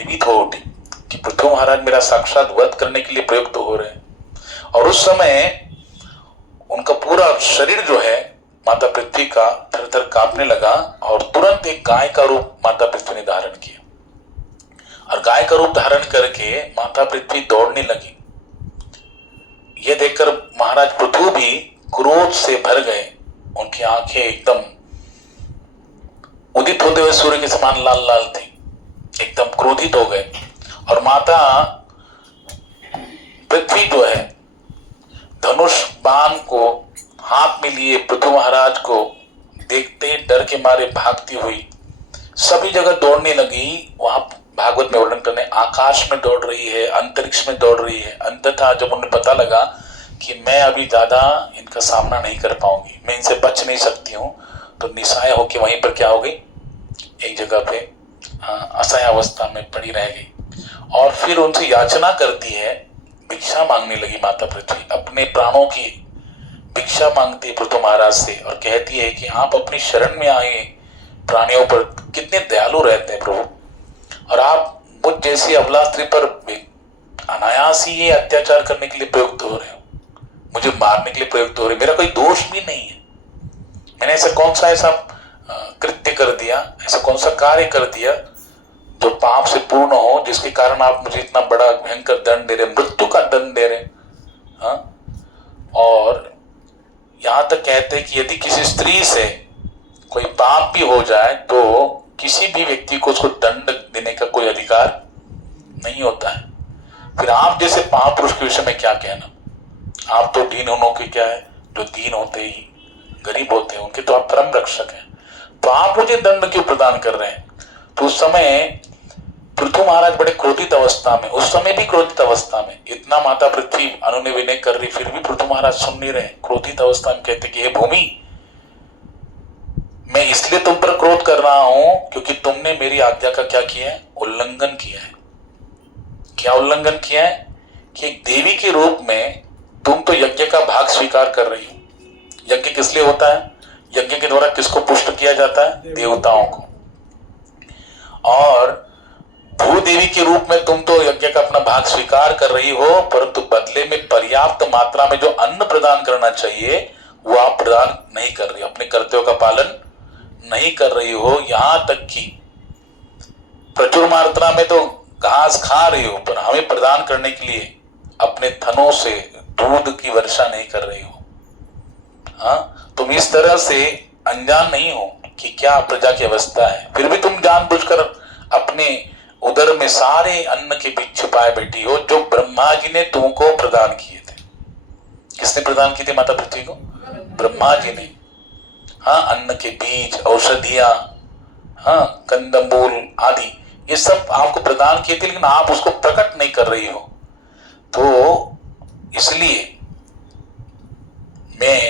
भयभीत हो उठी कि पृथु महाराज मेरा साक्षात वध करने के लिए प्रयुक्त हो रहे हैं। और उस समय उनका पूरा शरीर जो है माता पृथ्वी का थर थर कांपने लगा और तुरंत एक गाय का रूप माता पृथ्वी ने धारण किया और गाय का रूप धारण करके माता पृथ्वी दौड़ने लगी। यह देखकर महाराज पृथु भी क्रोध से भर गए, उनकी आंखें एकदम उदित होते हुए सूर्य के समान लाल लाल थी, एकदम क्रोधित हो गए। और माता पृथ्वी जो है धनुष बाण को हाथ में लिए पृथु महाराज को देखते डर के मारे भागती हुई सभी जगह दौड़ने लगी। वहां भागवत में वर्णन करने आकाश में दौड़ रही है, अंतरिक्ष में दौड़ रही है। अंततः जब उन्हें पता लगा कि मैं अभी ज्यादा इनका सामना नहीं कर पाऊंगी, मैं इनसे बच नहीं सकती हूँ, तो निस्सहाय होकर वहीं पर क्या हो गई, एक जगह पे असहाय अवस्था में पड़ी रह गई। और फिर उनसे याचना करती है, भिक्षा मांगने लगी माता पृथ्वी, अपने प्राणों की भिक्षा मांगती है पृथु महाराज से और कहती है कि आप अपनी शरण में आए प्राणियों पर कितने दयालु रहते हैं प्रभु, और आप मुझ जैसी अबला स्त्री पर अनायास ही ये अत्याचार करने के लिए प्रयुक्त हो रहे हो, मुझे मारने के लिए प्रयुक्त हो रहे, मेरा कोई दोष भी नहीं है, मैंने ऐसा कौन सा ऐसा कृत्य कर दिया, ऐसा कौन सा कार्य कर दिया जो पाप से पूर्ण हो, जिसके कारण आप मुझे इतना बड़ा भयंकर दंड दे रहे, मृत्यु का दंड दे रहे। हाँ, और यहां तक कहते हैं कि यदि किसी स्त्री से कोई पाप भी हो जाए तो किसी भी व्यक्ति को उसको दंड देने का कोई अधिकार नहीं होता है। फिर आप जैसे महापुरुष के विषय में क्या कहना, आप तो दीनों के क्या है, जो दीन होते ही गरीब होते हैं उनके तो आप परम रक्षक हैं, तो आप मुझे दंड क्यों प्रदान कर रहे हैं। तो उस समय पृथु महाराज बड़े क्रोधित अवस्था में, उस समय भी क्रोधित अवस्था में, इतना माता पृथ्वी अनुनय विनय कर रही फिर भी पृथु महाराज सुन नहीं रहे। क्रोधित अवस्था में कहते कि हे भूमि, मैं इसलिए तुम पर क्रोध कर रहा हूं क्योंकि तुमने मेरी आज्ञा का क्या किया है, उल्लंघन किया है। क्या उल्लंघन किया है कि एक देवी के रूप में तुम तो यज्ञ का भाग स्वीकार कर रही हो। यज्ञ किस लिए होता है, यज्ञ के द्वारा किसको पुष्ट किया जाता है, देवताओं को। और भूदेवी के रूप में तुम तो यज्ञ का अपना भाग स्वीकार कर रही हो, परंतु बदले में पर्याप्त मात्रा में जो अन्न प्रदान करना चाहिए वो आप प्रदान नहीं कर रही हो, अपने कर्तव्यों का पालन नहीं कर रही हो। यहां तक कि प्रचुर मात्रा में तो घास खा रही हो, पर हमें प्रदान करने के लिए अपने थनों से दूध की वर्षा नहीं कर रही हो। हाँ, तुम इस तरह से अनजान नहीं हो कि क्या प्रजा की अवस्था है, फिर भी तुम जानबूझकर अपने उदर में सारे अन्न के बीच छुपाए बैठी हो जो ब्रह्मा जी ने तुमको प्रदान किए थे। किसने प्रदान किए थे माता पृथ्वी को, ब्रह्मा जी ने। हाँ, अन्न के बीज, औषधियां, हाँ, कंदमूल आदि ये सब आपको प्रदान किए थे, लेकिन आप उसको प्रकट नहीं कर रही हो। तो इसलिए मैं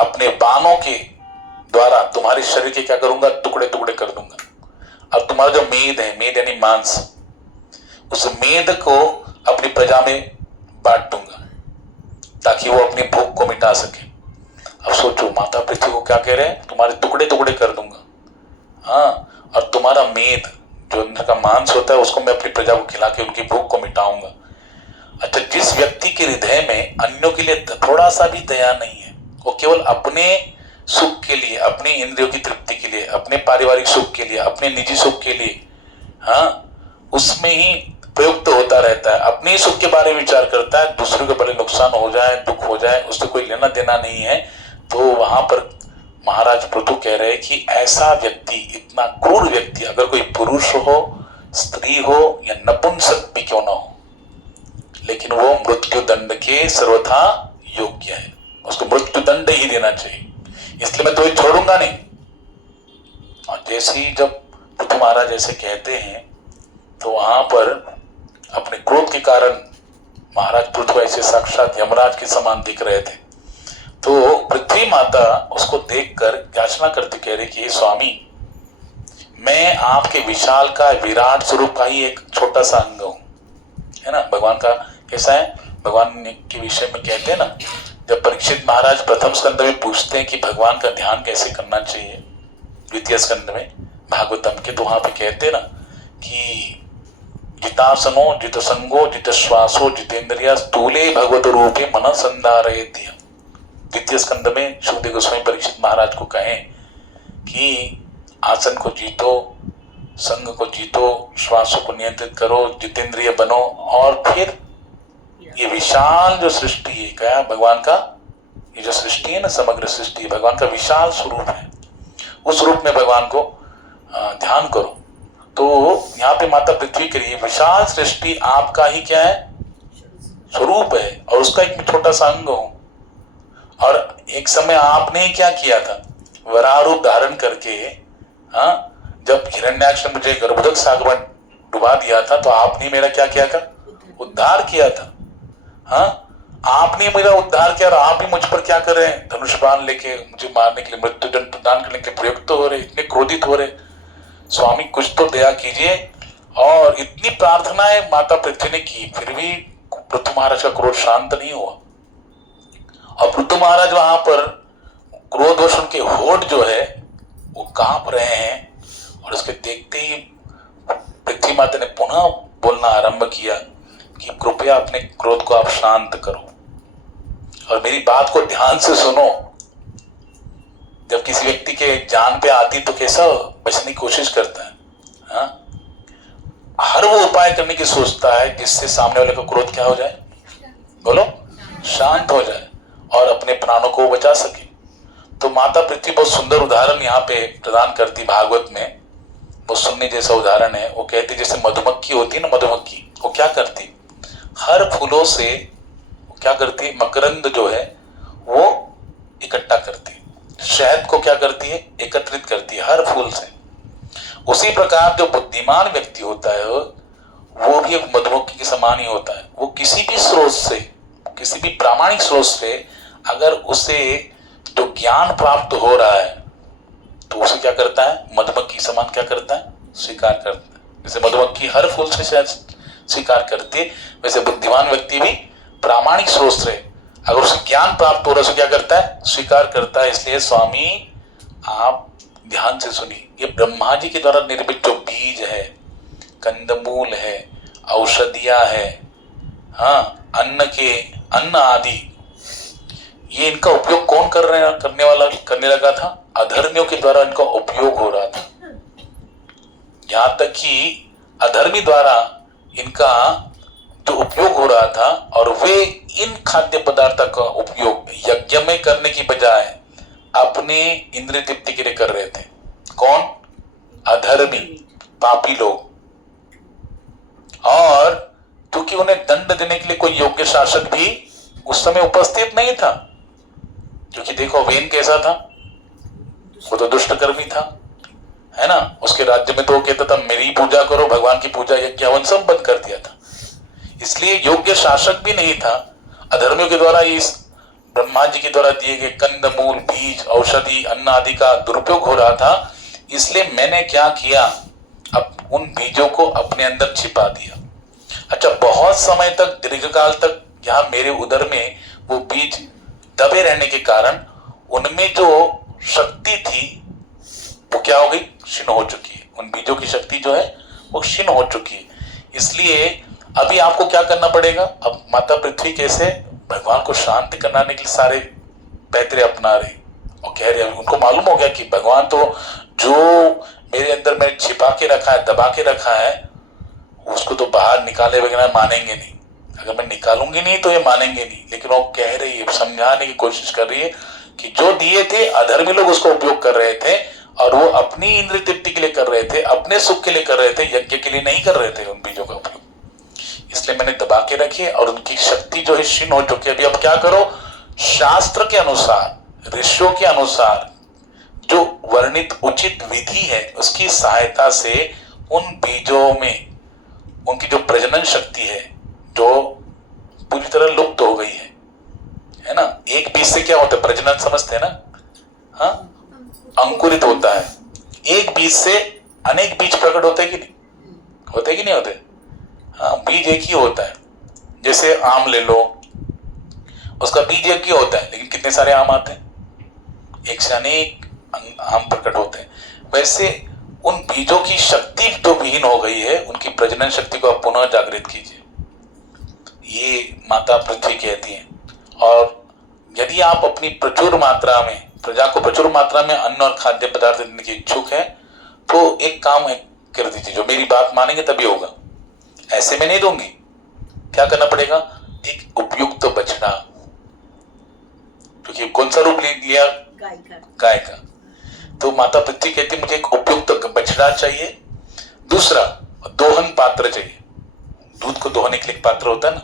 अपने बाणों के द्वारा तुम्हारे शरीर के क्या करूंगा, टुकड़े टुकड़े कर दूंगा। अब तुम्हारा जो मेद है, मेद यानी मांस, उस मेद को अपनी प्रजा में बांट दूंगा ताकि वो अपनी भूख को मिटा सके। अब सोचो माता पृथ्वी को क्या कह रहे हैं, तुम्हारे टुकड़े टुकड़े कर दूंगा। हाँ, और तुम्हारा मेद जो अंदर का मांस होता है उसको मैं अपनी प्रजा को खिला के उनकी भूख को मिटाऊंगा। अच्छा, जिस व्यक्ति के हृदय में अन्यों के लिए थोड़ा सा भी दया नहीं है, वो केवल अपने सुख के लिए, अपने इंद्रियों की तृप्ति के लिए, अपने पारिवारिक सुख के लिए, अपने निजी सुख के लिए, हाँ, उसमें ही प्रयुक्त होता रहता है, अपने ही सुख के बारे में विचार करता है, दूसरों के बड़े नुकसान हो जाए, दुख हो जाए, उससे कोई लेना देना नहीं है। तो वहां पर महाराज पृथु कह रहे हैं कि ऐसा व्यक्ति, इतना क्रूर व्यक्ति, अगर कोई पुरुष हो, स्त्री हो या नपुंसक भी क्यों ना हो, लेकिन वो मृत्यु दंड के सर्वथा योग्य है, उसको मृत्यु दंड ही देना चाहिए, इसलिए मैं तुम्हें छोड़ूंगा नहीं। और जैसे ही जब पृथु महाराज ऐसे कहते हैं तो वहां पर अपने क्रोध के कारण महाराज पृथु ऐसे साक्षात यमराज के समान दिख रहे थे। तो पृथ्वी माता उसको देखकर याचना करती, कह रही कि हे स्वामी, मैं आपके विशाल का विराट स्वरूप का ही एक छोटा सा अंग हूं, है ना। भगवान का कैसा है, भगवान के विषय में कहते हैं ना, जब परीक्षित महाराज प्रथम स्कंद में पूछते हैं कि भगवान का ध्यान कैसे करना चाहिए, द्वितीय स्कंद में भागवतम के, तो वहां पे कहते हैं ना कि जितासनो जितसंगो जितश्वासो जितेंद्रिया स्थूले भगवत रूपे मन संधारयति। द्वितीय स्कंद में शुकदेव गोस्वामी परीक्षित महाराज को कहें कि आसन को जीतो, संग को जीतो, श्वासों को नियंत्रित करो, जितेंद्रिय बनो, और फिर ये विशाल जो सृष्टि है, क्या भगवान का ये जो सृष्टि है ना, समग्र सृष्टि भगवान का विशाल स्वरूप है, उस रूप में भगवान को ध्यान करो। तो यहाँ पे माता पृथ्वी के लिए विशाल सृष्टि आपका ही क्या है, स्वरूप है, और उसका एक छोटा सा अंग हो। और एक समय आपने क्या किया था, वराह रूप धारण करके, जब हिरण्याक्ष ने मुझे गर्भोदक सागर में डुबा दिया था, तो आपने मेरा क्या किया था, उद्धार किया था। आपने मेरा उद्धार किया, और आप भी मुझ पर क्या कर रहे हैं, धनुष बाण लेके मुझे मारने के लिए, मृत्युदंड प्रदान करने के लिए प्रयुक्त हो रहे, इतने क्रोधित हो रहे। स्वामी कुछ तो दया कीजिए। और इतनी प्रार्थनाएं माता पृथ्वी ने की, फिर भी पृथु महाराज का क्रोध शांत नहीं हुआ। और पृथु महाराज वहां पर क्रोधवश उनके होठ जो है वो कांप रहे हैं, और उसके देखते ही पृथ्वी माता ने पुनः बोलना आरंभ किया कि कृपया अपने क्रोध को आप शांत करो और मेरी बात को ध्यान से सुनो। जब किसी व्यक्ति के जान पे आती तो कैसा बचने की कोशिश करता है, हर वो उपाय करने की सोचता है जिससे सामने वाले को क्रोध क्या हो जाए, बोलो, शांत हो जाए और अपने प्राणों को बचा सके। तो माता पृथ्वी बहुत सुंदर उदाहरण यहाँ पे प्रदान करती भागवत में, वो सुनने जैसा उदाहरण है। वो कहती जैसे मधुमक्खी होती है ना, मधुमक्खी वो क्या करती, हर फूलों से वो क्या करती, मकरंद जो है वो इकट्ठा करती, शहद को क्या करती है, एकत्रित करती है हर फूल से। उसी प्रकार जो बुद्धिमान व्यक्ति होता है वो भी एक मधुमक्खी के समान ही होता है। वो किसी भी स्रोत से, किसी भी प्रामाणिक स्रोत से अगर उसे जो ज्ञान प्राप्त हो रहा है तो उसे क्या करता है, मधुमक्खी समान क्या करता है, स्वीकार करता है। जैसे मधुमक्खी हर फूल से शहद स्वीकार करती है, वैसे बुद्धिमान व्यक्ति भी प्रामाणिक स्रोत से अगर उसे ज्ञान प्राप्त हो रहा है, उसे क्या करता है, स्वीकार करता है। इसलिए स्वामी आप ध्यान से सुनिए, ये ब्रह्मा जी के द्वारा निर्मित जो बीज है, कंदमूल है, औषधियां है, अन्न आदि, ये इनका उपयोग कौन करने लगा था, अधर्मियों के द्वारा इनका उपयोग हो रहा था। यहां तक कि अधर्मी द्वारा इनका जो उपयोग हो रहा था, और वे इन खाद्य पदार्थों का उपयोग यज्ञ में करने की बजाय अपने इंद्रिय तृप्ति के लिए कर रहे थे। कौन, अधर्मी पापी लोग। और क्योंकि उन्हें दंड देने के लिए कोई योग्य शासक भी उस समय उपस्थित नहीं था, क्योंकि देखो वेन कैसा था, वो तो दुष्ट कर्मी था, है ना। उसके राज्य में तो वो कहता था मेरी पूजा करो, भगवान की पूजा यज्ञ हवन सब बंद कर दिया था। इसलिए योग्य शासक भी नहीं था। अधर्मियों के द्वारा इस ब्रह्मा जी के द्वारा दिए गए कंदमूल, बीज, औषधि, अन्न आदि का दुरुपयोग हो रहा था। इसलिए मैंने क्या किया, अब उन बीजों को अपने अंदर छिपा दिया। अच्छा, बहुत समय तक, दीर्घकाल तक यहाँ मेरे उदर में वो बीज दबे रहने के कारण उनमें जो शक्ति थी वो क्या हो गई, क्षीण हो चुकी है। उन बीजों की शक्ति जो है वो क्षीण हो चुकी है। इसलिए अभी आपको क्या करना पड़ेगा, अब माता पृथ्वी कैसे भगवान को शांति कराने के लिए सारे पैतरे अपना रही और कह रहे, उनको मालूम हो गया कि भगवान तो जो मेरे अंदर में छिपा के रखा है, दबा के रखा है, उसको तो बाहर निकाले बगैर मानेंगे नहीं। अगर मैं निकालूंगी नहीं तो ये मानेंगे नहीं। लेकिन वो कह रही है, समझाने की कोशिश कर रही है कि जो दिए थे अधर्मी लोग उसको उपयोग कर रहे थे, और वो अपनी इंद्रिय तृप्ति के लिए कर रहे थे, अपने सुख के लिए कर रहे थे, यज्ञ के लिए नहीं कर रहे थे उन बीजों का उपयोग। इसलिए मैंने दबा के रखी और उनकी शक्ति जो है क्षीण हो चुकी है। अभी अब क्या करो, शास्त्र के अनुसार, ऋषियों के अनुसार जो वर्णित उचित विधि है उसकी सहायता से उन बीजों में उनकी जो प्रजनन शक्ति है जो पूरी तरह लुप्त हो गई है ना। एक बीज से क्या होता है, प्रजनन समझते हैं ना, अंकुरित होता है। एक बीज से अनेक बीज प्रकट होते हैं कि नहीं, होते कि नहीं होते, बीज एक ही होता है। जैसे आम ले लो, उसका बीज एक ही होता है, लेकिन कितने सारे आम आते हैं, एक से अनेक आम प्रकट होते हैं। वैसे उन बीजों की शक्ति जो विहीन हो गई है, उनकी प्रजनन शक्ति को आप पुनः जागृत कीजिए, ये माता पृथ्वी कहती है। और यदि आप अपनी प्रचुर मात्रा में, प्रजा को प्रचुर मात्रा में अन्न और खाद्य पदार्थ देने के इच्छुक है, तो एक काम कर दीजिए, जो मेरी बात मानेंगे तभी होगा, ऐसे में नहीं दूंगी। क्या करना पड़ेगा? एक उपयुक्त बछड़ा, क्योंकि कौन सा रूप लिया? गाय का। तो माता पृथ्वी कहती मुझे एक उपयुक्त बछड़ा चाहिए। दूसरा, दोहन पात्र चाहिए, दूध को दोहने के लिए पात्र होता है ना।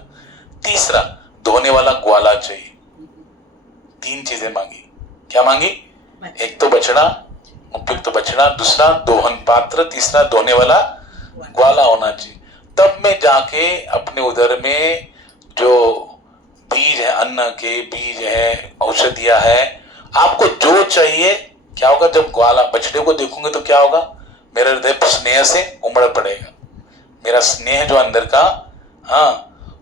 तीसरा, धोने वाला ग्वाला चाहिए। 3 चीजें मांगी। क्या मांगी? एक तो बछड़ा, उपयुक्त बछड़ा, दूसरा दोहन पात्र, तीसरा धोने वाला ग्वाला होना चाहिए। तब मैं जाके अपने उदर में जो बीज है, अन्न के बीज है, औषधियां है, आपको जो चाहिए, क्या होगा? जब ग्वाला बछड़े को देखूंगे तो क्या होगा? मेरा हृदय स्नेह से उमड़ पड़ेगा, मेरा स्नेह जो अंदर का,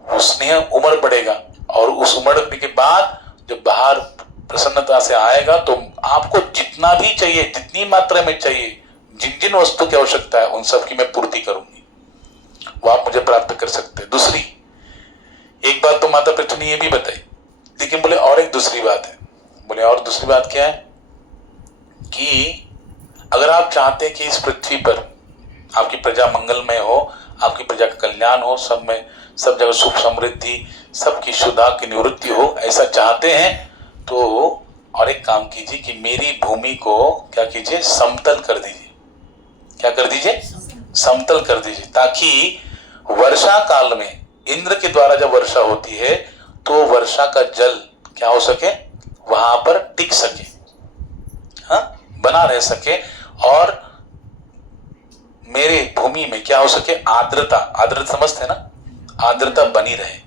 वो स्नेह उमड़ पड़ेगा। और उस उमड़ने के बाद जब बाहर प्रसन्नता से आएगा, तो आपको जितना भी चाहिए, जितनी मात्रा में चाहिए, जिन जिन वस्तु की आवश्यकता है, उन सब की मैं पूर्ति करूंगी, वो आप मुझे प्राप्त कर सकते हैं। दूसरी एक बात तो माता पृथ्वी ने ये भी बताई, लेकिन बोले और एक दूसरी बात है। बोले और दूसरी बात क्या है? कि अगर आप चाहते हैं कि इस पृथ्वी पर आपकी प्रजा मंगलमय हो, आपकी प्रजा का कल्याण हो, सब में सब जगह सुख समृद्धि, सबकी शुद्धा की निवृत्ति हो, ऐसा चाहते हैं, तो और एक काम कीजिए कि मेरी भूमि को क्या कीजिए? समतल कर दीजिए। क्या कर दीजिए? समतल कर दीजिए, ताकि वर्षा काल में इंद्र के द्वारा जब वर्षा होती है, तो वर्षा का जल क्या हो सके? वहां पर टिक सके, बना रह सके, और मेरे भूमि में क्या हो सके? आर्द्रता, आर्द्रता समझते हैं ना, आर्द्रता बनी रहे।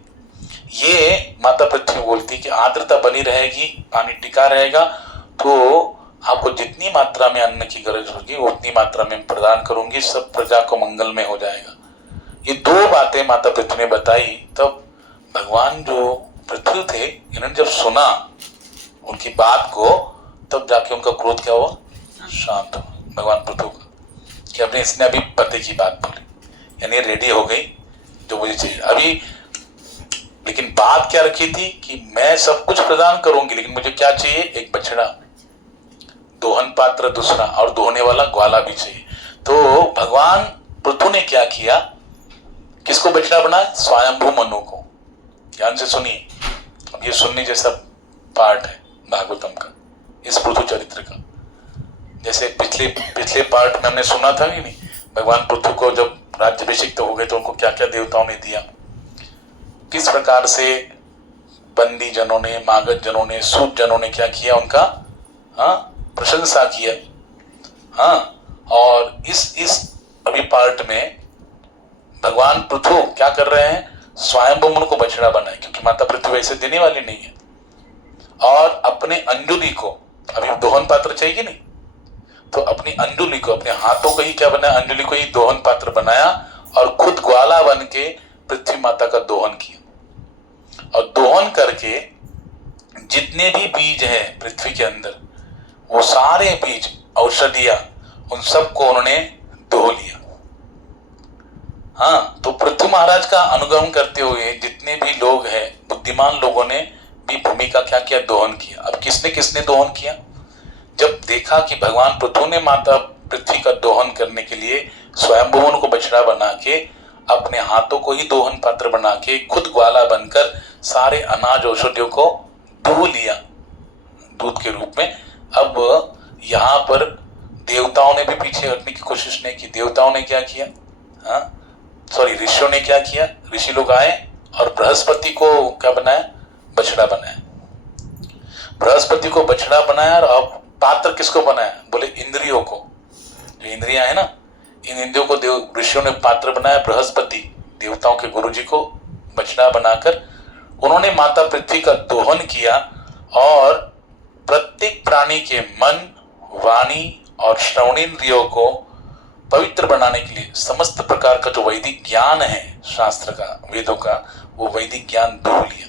ये माता पृथ्वी बोलती कि आर्द्रता बनी रहेगी, पानी टिका रहेगा, तो आपको जितनी मात्रा में अन्न की गरज होगी उतनी मात्रा में प्रदान करूंगी, सब प्रजा को मंगलमय हो जाएगा। ये 2 बातें माता पृथ्वी ने बताई। तब भगवान जो पृथ्वी थे, इन्होंने जब सुना उनकी बात को, तब जाके उनका क्रोध क्या हुआ? शांत हुआ। भगवान पृथ्वी का कि अपने इसने अभी पते की बात बोली, यानी रेडी हो गई जो मुझे चाहिए अभी। लेकिन बात क्या रखी थी कि मैं सब कुछ प्रदान करूंगी, लेकिन मुझे क्या चाहिए? एक बछड़ा, दोहन पात्र दूसरा, और दोहने वाला ग्वाला भी चाहिए। तो भगवान पृथु ने क्या किया? किसको बछड़ा बनाया? स्वयंभू मनु को। ध्यान से सुनिए, अब ये सुनने जैसा पार्ट है भागवतम का, इस पृथु चरित्र का। जैसे पिछले पार्ट में हमने सुना था कि नहीं, भगवान पृथु को जब राज्याभिषिक्त हो गए तो उनको क्या क्या देवताओं ने दिया, किस प्रकार से बंदी जनों ने, मागध जनों ने, सूत जनों ने क्या किया? उनका प्रशंसा किया। और इस अभी पार्ट में भगवान पृथु क्या कर रहे हैं? स्वयंभू मनु को बछड़ा बनाए, क्योंकि माता पृथ्वी वैसे देने वाली नहीं है। और अपने अंजुली को, अभी दोहन पात्र चाहिए नहीं, तो अपनी अंजुली को, अपने हाथों को ही क्या बनाया? अंजुली को ही दोहन पात्र बनाया, और खुद ग्वाला बन के पृथ्वी माता का दोहन किया। और दोहन करके जितने भी बीज हैं पृथ्वी के अंदर, वो सारे बीज, औषधियां, उन सबको उन्होंने दो लिया। तो पृथ्वी महाराज का अनुगमन करते हुए जितने भी लोग हैं, बुद्धिमान लोगों ने भी भूमि का क्या किया? दोहन किया। अब किसने किसने दोहन किया? जब देखा कि भगवान पृथु ने माता पृथ्वी का दोहन करने के लिए स्वयंभू मनु को बछड़ा बना के, अपने हाथों को ही दोहन पात्र बना के, खुद ग्वाला बनकर सारे अनाज औषधियों को दूह लिया दूध के रूप में। अब यहाँ पर देवताओं ने भी पीछे हटने की कोशिश नहीं की। देवताओं ने क्या किया? ऋषियों ने क्या किया? ऋषि लोग आए और बृहस्पति को क्या बनाया? बछड़ा बनाया। बृहस्पति को बछड़ा बनाया, और अब पात्र किसको बनाया? बोले इंद्रियों को। जो इंद्रियां है ना, इन इंद्रियों को ऋषियों ने पात्र बनाया। बृहस्पति देवताओं के गुरुजी को बछड़ा बनाकर उन्होंने माता पृथ्वी का दोहन किया, और प्रत्येक प्राणी के मन, वाणी और श्रवणेन्द्रियों को पवित्र बनाने के लिए समस्त प्रकार का जो वैदिक ज्ञान है, शास्त्र का, वेदों का, वो वैदिक ज्ञान दूह लिया,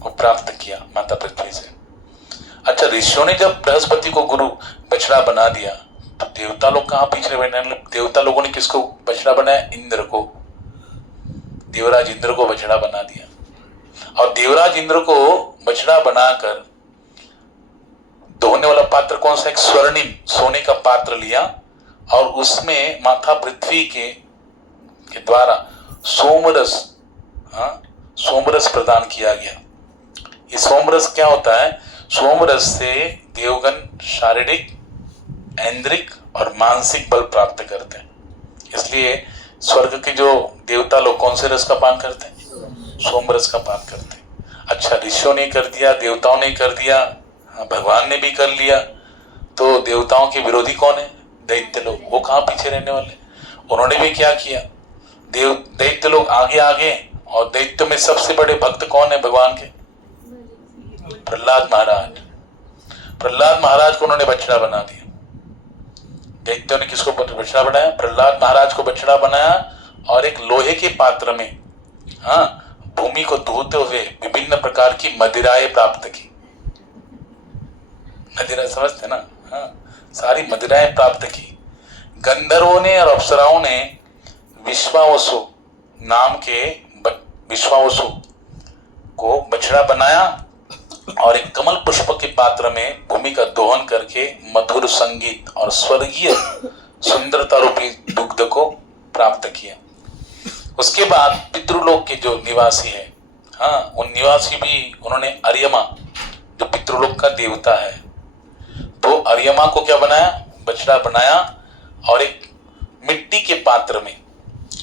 वो प्राप्त किया माता पृथ्वी से। अच्छा, ऋषियों ने जब बृहस्पति को गुरु बछड़ा बना दिया, तो देवता लोग कहाँ पीछे बैठे? देवता लोगों ने किसको बछड़ा बनाया? इंद्र को, देवराज इंद्र को बछड़ा बना दिया। और देवराज इंद्र को बछड़ा बनाकर धोने वाला पात्र कौन सा? एक स्वर्णिम सोने का पात्र लिया और उसमें माता पृथ्वी के द्वारा सोमरस, सोमरस प्रदान किया गया। ये सोमरस क्या होता है? सोमरस से देवगण शारीरिक, ऐन्द्रिक और मानसिक बल प्राप्त करते हैं। इसलिए स्वर्ग के जो देवता लोग कौन से रस का पान करते हैं? सोमरस का पान करते हैं। अच्छा, ऋषियों ने कर दिया, देवताओं ने कर दिया, भगवान ने भी कर लिया, तो देवताओं के विरोधी कौन है? दैत्य लोग। वो कहाँ पीछे रहने वाले? उन्होंने भी क्या किया? दैत्य लोग आगे आगे, और दैत्य में सबसे बड़े भक्त कौन है भगवान के? प्रहलाद महाराज। प्रहलाद महाराज को उन्होंने बछड़ा बना दिया। दैत्यों ने किसको बछड़ा बनाया? प्रहलाद महाराज को बछड़ा बनाया और एक लोहे के पात्र में भूमि को धोते हुए विभिन्न प्रकार की मदिराएं प्राप्त की। मदिरा समझते ना? सारी मदिराएं प्राप्त की। गंधर्वों ने और अप्सराओं ने विश्वावसु नाम के विश्वावसु को बछड़ा बनाया और एक कमल पुष्प के पात्र में भूमि का दोहन करके मधुर संगीत और स्वर्गीय सुंदरता रूपी दुग्ध को प्राप्त किया। उसके बाद पितृलोक के जो निवासी है, उन निवासी भी उन्होंने अर्यमा, जो पितृलोक का देवता है, तो अर्यमा को क्या बनाया? बछड़ा बनाया और एक मिट्टी के पात्र में,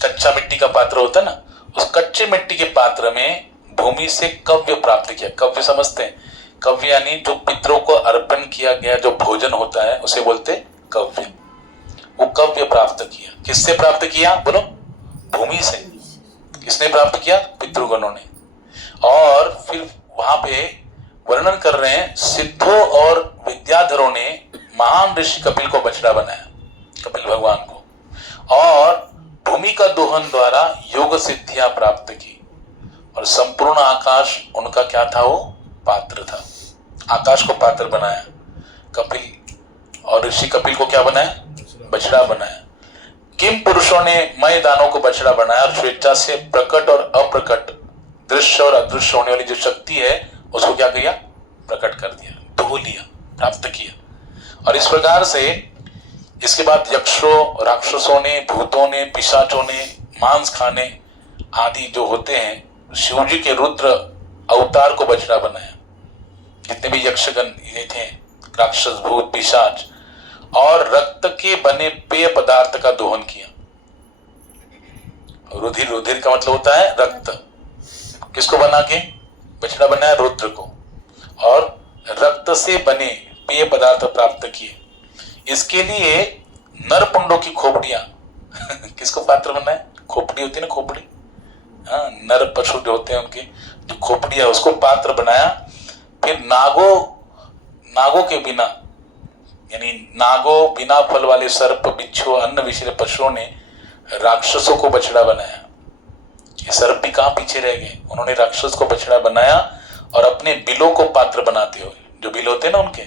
कच्चा मिट्टी का पात्र होता है ना, उस कच्चे मिट्टी के पात्र में भूमि से कव्य प्राप्त किया। कव्य समझते हैं? कव्य यानी जो पितरों को अर्पण किया गया जो भोजन होता है उसे बोलते कव्य। वो कव्य प्राप्त किया। किससे प्राप्त किया? बोलो, भूमि से। किसने प्राप्त किया? पितृगणों ने। और फिर वहां पे वर्णन कर रहे हैं, सिद्धों और विद्याधरों ने महान ऋषि कपिल को बछड़ा बनाया, कपिल भगवान को, और भूमि का दोहन द्वारा योग सिद्धियां प्राप्त की। और संपूर्ण आकाश उनका क्या था? वो पात्र था। आकाश को पात्र बनाया कपिल, और ऋषि कपिल को क्या बनाया? बछड़ा बनाया। किम पुरुषों ने मय दानों को बछड़ा बनाया और स्वेच्छा से प्रकट और अप्रकट, दृश्य और अदृश्य होने वाली जो शक्ति है उसको क्या किया? प्रकट कर दिया, धो लिया, प्राप्त किया। और इस प्रकार से इसके बाद यक्षों, राक्षसों ने, भूतों ने, पिशाचों ने, मांस खाने आदि जो होते हैं, शिव जी के रुद्र अवतार को बछड़ा बनाया। जितने भी यक्षगण ये थे, राक्षस, भूत, पिशाच, और रक्त के बने पेय पदार्थ का दोहन किया। रुधिर, रुधिर का मतलब होता है रक्त। किसको बना के बछड़ा बनाया? रुद्र को। और रक्त से बने पेय पदार्थ प्राप्त किए। इसके लिए नरपुंडों की खोपड़ियां किसको पात्र बनाया? खोपड़ी होती है ना, खोपड़ी, नर पशु जो होते हैं उनके जो खोपड़ी है उसको पात्र बनाया। फिर नागों के बिना, यानी नागों बिना फल वाले सर्प, बिच्छू, अन्य विषय पशुओं ने राक्षसों को बछड़ा बनाया। ये सर्प भी कहाँ पीछे रह गए? उन्होंने राक्षस को बछड़ा बनाया और अपने बिलों को पात्र बनाते हुए, जो बिल होते हैं ना उनके,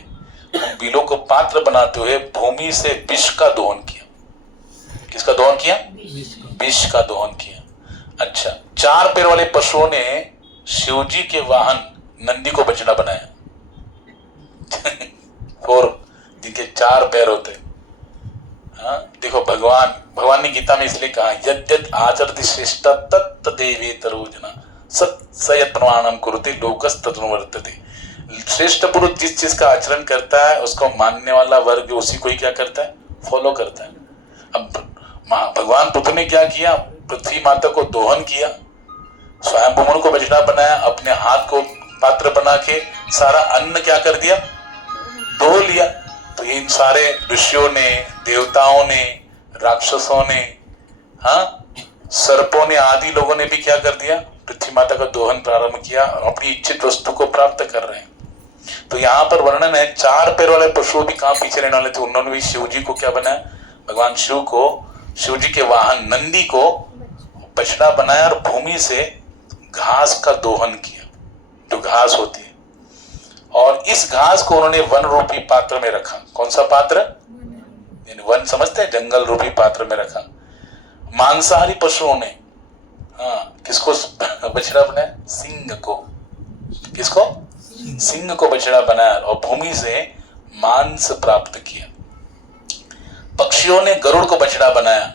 उन बिलों को पात्र बनाते हुए भूमि से विष का दोहन किया। किसका दोहन किया? विष का दोहन किया। अच्छा, 4 पैर वाले पशुओं ने शिवजी के वाहन नंदी को बछड़ा बनाया। 4, जिनके 4 पैर होते। देखो, भगवान ने गीता में इसलिए कहा, यद्यत आचरति श्रेष्ठ तत्त देवेतरोजना सत सयत प्रमाणम कुरुते लोकस तदनुवर्तते। श्रेष्ठ पुरुष जिस चीज का आचरण करता है उसको मानने वाला वर्ग उसी को ही क्या करता है? फॉलो करता है। अब भगवान बुद्ध ने क्या किया? पृथ्वी माता को दोहन किया, स्वयंभू को बछड़ा बनाया, अपने हाथ को पात्र बना के सारा अन्न क्या कर दिया? धो लिया। तो इन सारे ऋषियों ने, देवताओं ने, राक्षसों ने, सर्पों ने, आदि लोगों ने भी क्या कर दिया? पृथ्वी माता का दोहन प्रारंभ किया, अपनी इच्छित वस्तु को प्राप्त कर रहे हैं। तो यहाँ पर वर्णन है, 4 पैर वाले पशु भी कहाँ पीछे रहने वाले थे? उन्होंने भी शिव जी को क्या बनाया? भगवान शिव को, शिव जी के वाहन नंदी को बछड़ा बनाया और भूमि से घास का दोहन किया, जो घास होती है। और इस घास को उन्होंने वन रूपी पात्र में रखा। कौन सा पात्र? यानी वन समझते हैं, जंगल रूपी पात्र में रखा। मांसाहारी पशुओं ने किसको बछड़ा बनाया? सिंह को। किसको? सिंह को बछड़ा बनाया और भूमि से मांस प्राप्त किया। पक्षियों ने गरुड़ को बछड़ा बनाया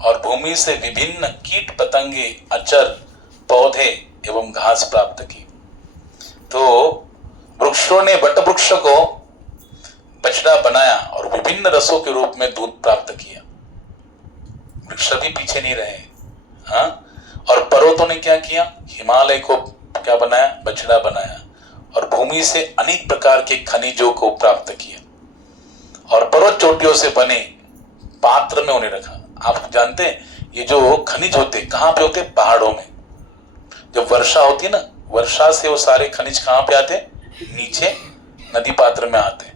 और भूमि से विभिन्न कीट पतंगे, अचर, पौधे एवं घास प्राप्त की। तो वृक्षों ने वट वृक्ष को बछड़ा बनाया और विभिन्न रसों के रूप में दूध प्राप्त किया। वृक्ष भी पीछे नहीं रहे। और पर्वतों ने क्या किया? हिमालय को क्या बनाया? बछड़ा बनाया और भूमि से अनेक प्रकार के खनिजों को प्राप्त किया और पर्वत चोटियों से बने पात्र में उन्हें रखा। आप जानते हैं ये जो खनिज होते कहां पे होते? पहाड़ों में। जब वर्षा होती है ना, वर्षा से वो सारे खनिज कहां पे आते? नीचे नदी पात्र में आते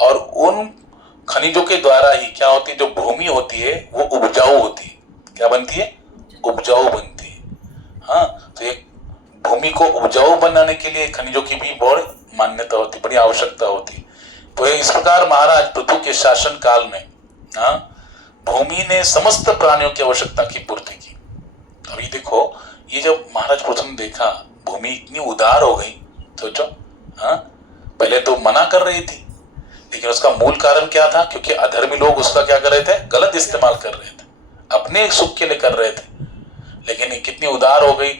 और उन खनिजों के द्वारा ही क्या होती है? जो भूमि होती है वो उपजाऊ होती है। क्या बनती है? उपजाऊ बनती है। तो एक भूमि को उपजाऊ बनाने के लिए खनिजों की भी बहुत मान्यता होती, बड़ी आवश्यकता होती। तो इस प्रकार महाराज पृथु के शासन काल में भूमि ने समस्त प्राणियों की आवश्यकता की पूर्ति की। अभी देखो, ये जब महाराज पृथु ने देखा भूमि इतनी उदार हो गई, सोचो। पहले तो मना कर रही थी, लेकिन उसका मूल कारण क्या था? क्योंकि अधर्मी लोग उसका क्या कर रहे थे? गलत इस्तेमाल कर रहे थे, अपने सुख के लिए कर रहे थे। लेकिन ये कितनी उदार हो गई,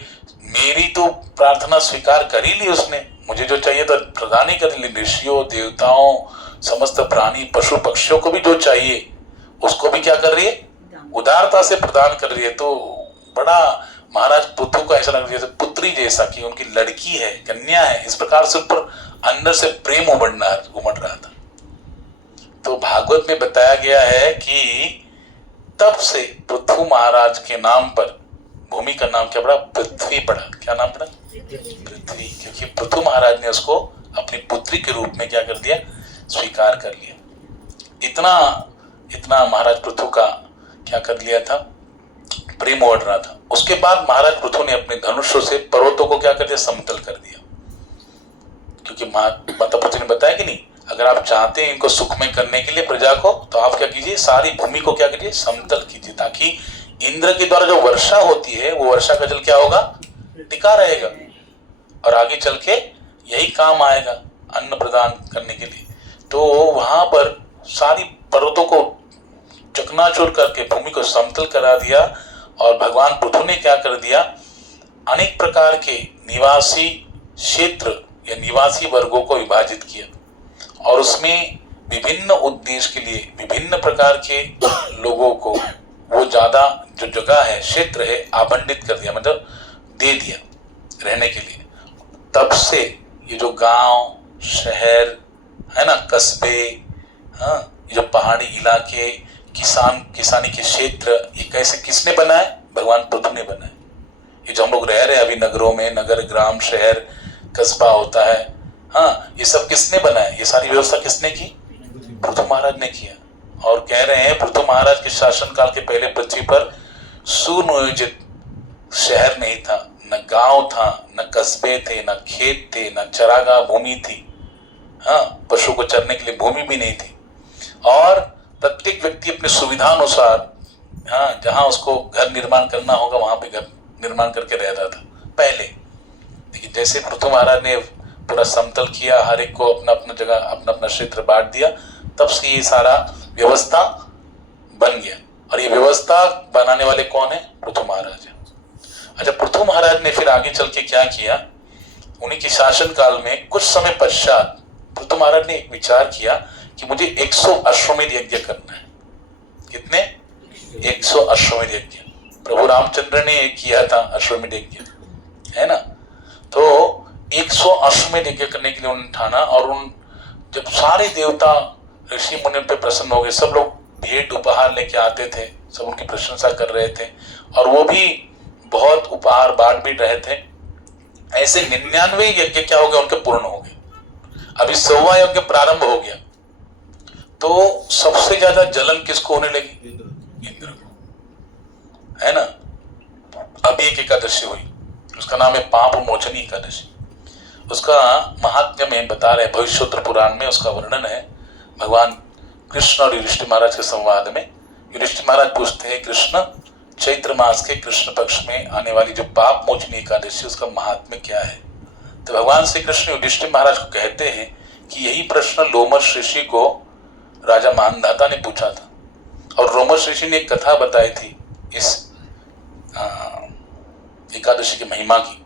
मेरी तो प्रार्थना स्वीकार कर ही ली उसने, मुझे जो चाहिए तो प्रदान ही कर ली। ऋषियों, देवताओं, समस्त प्राणी, पशु पक्षियों को भी जो चाहिए उसको भी क्या कर रही है? उदारता से प्रदान कर रही है। तो बड़ा महाराज पृथु को ऐसा लग रहा है जैसे पुत्री जैसा, कि उनकी लड़की है, कन्या है, इस प्रकार से ऊपर अंदर से प्रेम उमड़ रहा था। तो भागवत में बताया गया है कि तब से पृथु महाराज के नाम पर भूमि का नाम क्या पड़ा? पृथ्वी पड़ा। क्या नाम पड़ा? पृथ्वी। क्योंकि पृथु महाराज ने उसको अपनी पुत्री के रूप में क्या कर दिया? स्वीकार कर लिया। इतना महाराज पृथु का क्या कर लिया था? प्रेम उमड़ रहा था। उसके बाद महाराज पृथु ने अपने धनुषों से पर्वतों को क्या कर दिया? समतल कर दिया। क्योंकि माता पृथु ने बताया कि नहीं, अगर आप चाहते हैं इनको सुखमय करने के लिए प्रजा को, तो आप क्या कीजिए? सारी भूमि को क्या कीजिए? समतल कीजिए, ताकि इंद्र के द्वारा जो वर्षा होती है वो वर्षा का जल क्या होगा? टिका रहेगा और आगे चल के यही काम आएगा अन्न प्रदान करने के लिए। तो वहां पर सारी पर्वतों को चकनाचूर करके भूमि को समतल करा दिया और भगवान पृथु ने क्या कर दिया? अनेक प्रकार के निवासी क्षेत्र या निवासी वर्गों को विभाजित किया और उसमें विभिन्न उद्देश्य के लिए विभिन्न प्रकार के लोगों को वो ज्यादा जो जगह है, क्षेत्र है, आवंटित कर दिया, मतलब दे दिया रहने के लिए। तब से ये जो गांव, शहर है ना, कस्बे, ये जो पहाड़ी इलाके, किसानी के क्षेत्र, ये कैसे किसने बनाए? भगवान पृथु ने बनाए। ये जो हम लोग रह रहे हैं अभी नगरों में, नगर, ग्राम, शहर, कस्बा होता है, ये सब किसने बनाया? ये सारी व्यवस्था किसने की? पृथु महाराज ने किया। और कह रहे हैं पृथु महाराज के शासन काल के पहले पृथ्वी पर सुनियोजित शहर नहीं था, न गांव था, न कस्बे थे, न खेत थे, न चरागाह भूमि थी। पशु को चरने के लिए भूमि भी नहीं थी। और प्रत्येक व्यक्ति अपनी सुविधा अनुसार जहां उसको घर निर्माण करना होगा वहां पे घर निर्माण करके रहता था पहले। लेकिन जैसे पृथु महाराज ने पूरा समतल किया, हर एक को अपना अपना जगह, अपना अपना क्षेत्र बांट दिया, तब से ये सारा व्यवस्था बन गया। और ये व्यवस्था बनाने वाले कौन है? पृथु महाराज है। अच्छा, पृथु महाराज ने फिर आगे चल के क्या किया? उन्हीं के शासन काल में कुछ समय पश्चात पृथु महाराज ने एक विचार किया कि मुझे 100 अश्वमेध यज्ञ करना है। कितने? 100 अश्वमेध यज्ञ। प्रभु रामचंद्र ने किया था अश्वमेध यज्ञ, है ना। तो 100 अश्वमेध यज्ञ करने के लिए उन्होंने ठाना। और जब सारे देवता ऋषि मुनि पे प्रसन्न हो गए, सब लोग भेंट उपहार लेके आते थे, सब उनकी प्रशंसा कर रहे थे और वो भी बहुत उपहार बांट भी रहे थे। ऐसे 99 यज्ञ क्या हो गए? उनके पूर्ण हो गए। अभी 100वां यज्ञ प्रारंभ हो गया। तो सबसे ज्यादा जलन किसको होने लगी? इंद्र को, है ना। अभी एक एकादशी हुई, उसका नाम है पाप मोचनी एकादशी। उसका महात्म्य में बता रहे, भविष्योत्तर पुराण में उसका वर्णन है। भगवान कृष्ण और युधिष्ठिर महाराज के संवाद में युधिष्ठिर महाराज पूछते हैं, कृष्ण, चैत्र मास के कृष्ण पक्ष में आने वाली जो पाप मोचनी एकादशी उसका महात्म्य क्या है? तो भगवान श्री कृष्ण युधिष्ठिर महाराज को कहते हैं कि यही प्रश्न लोमश ऋषि को राजा मानधाता ने पूछा था, और लोमश ऋषि ने एक कथा बताई थी इस एकादशी की महिमा की,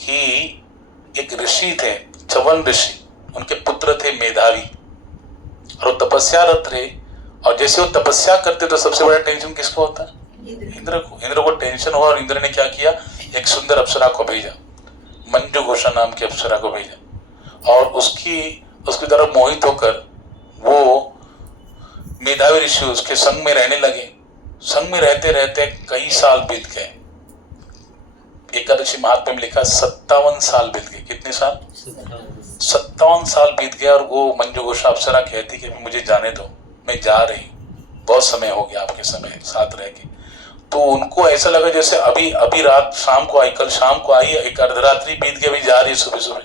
कि एक ऋषि थे, च्यवन ऋषि, उनके पुत्र थे मेधावी, और वो तपस्यारत रहे, और जैसे वो तपस्या करते तो सबसे बड़ा टेंशन किसको होता है? इंद्र को। इंद्र को टेंशन हुआ और इंद्र ने क्या किया, एक सुंदर अप्सरा को भेजा, मंजू घोषा नाम की अप्सरा को भेजा, और उसकी तरफ मोहित होकर वो मेधावी ऋषि उसके संग में रहने लगे। संग में रहते रहते कई साल बीत गए। एकादशी महात्म्य में लिखा 57 साल बीत गए। कितने साल? 57 साल बीत गया, और वो मंजू घोषा अप्सरा कहती कि मुझे जाने दो, मैं जा रही, बहुत समय हो गया आपके समय साथ रह के। तो उनको ऐसा लगा जैसे अभी रात शाम को आई, कल शाम को आई, एक अर्धरात्रि बीत गई, अभी जा रही सुबह सुबह।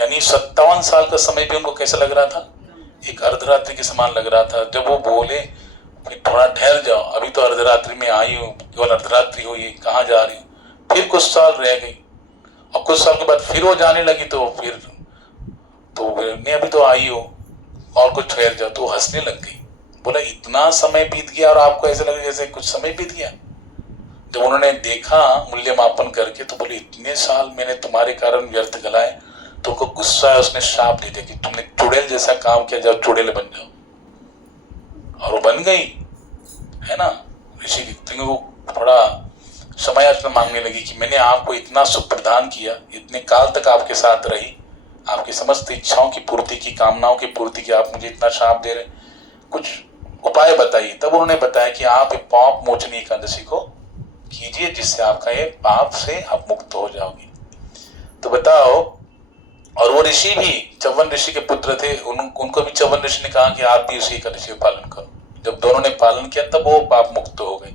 यानी 57 साल का समय भी उनको कैसा लग रहा था? एक अर्धरात्रि के समान लग रहा था। जब वो बोले थोड़ा ठहर जाओ, अभी तो अर्धरात्रि में आई हूँ, केवल अर्धरात्रि हुई, कहाँ जा रही हूँ? फिर कुछ साल रह गई, और कुछ साल के बाद फिर वो जाने लगी, तो नहीं, अभी तो आई हो, और कुछ ठहर जाओ। तो हंसने लग गई, बोला इतना समय बीत गया और आपको ऐसा लगे जैसे कुछ समय बीत गया। जब उन्होंने देखा मूल्यमापन करके, तो बोले इतने साल मैंने तुम्हारे कारण व्यर्थ गलाए। तो उनको गुस्सा है, उसने शाप दे दिया कि तुमने चुड़ैल जैसा काम किया, जाओ चुड़ैल बन जाओ। और वो बन गई, है ना। ऋषि को थोड़ा क्षमायाचना मांगने लगी कि मैंने आपको इतना सुख प्रदान किया, इतने काल तक आपके साथ रही, आपकी समस्त इच्छाओं की पूर्ति की, कामनाओं की पूर्ति की, आप मुझे इतना शाप दे रहे, कुछ उपाय बताइए। तब उन्होंने बताया कि आप पाप मोचनी एकादशी को कीजिए, जिससे आपका ये पाप से आप मुक्त हो जाओगे। तो बताओ, और वो ऋषि भी च्यवन ऋषि के पुत्र थे, उनको भी च्यवन ऋषि ने कहा कि आप भी उसी एकादशी का पालन करो। जब दोनों ने पालन किया तब वो पाप मुक्त हो गए।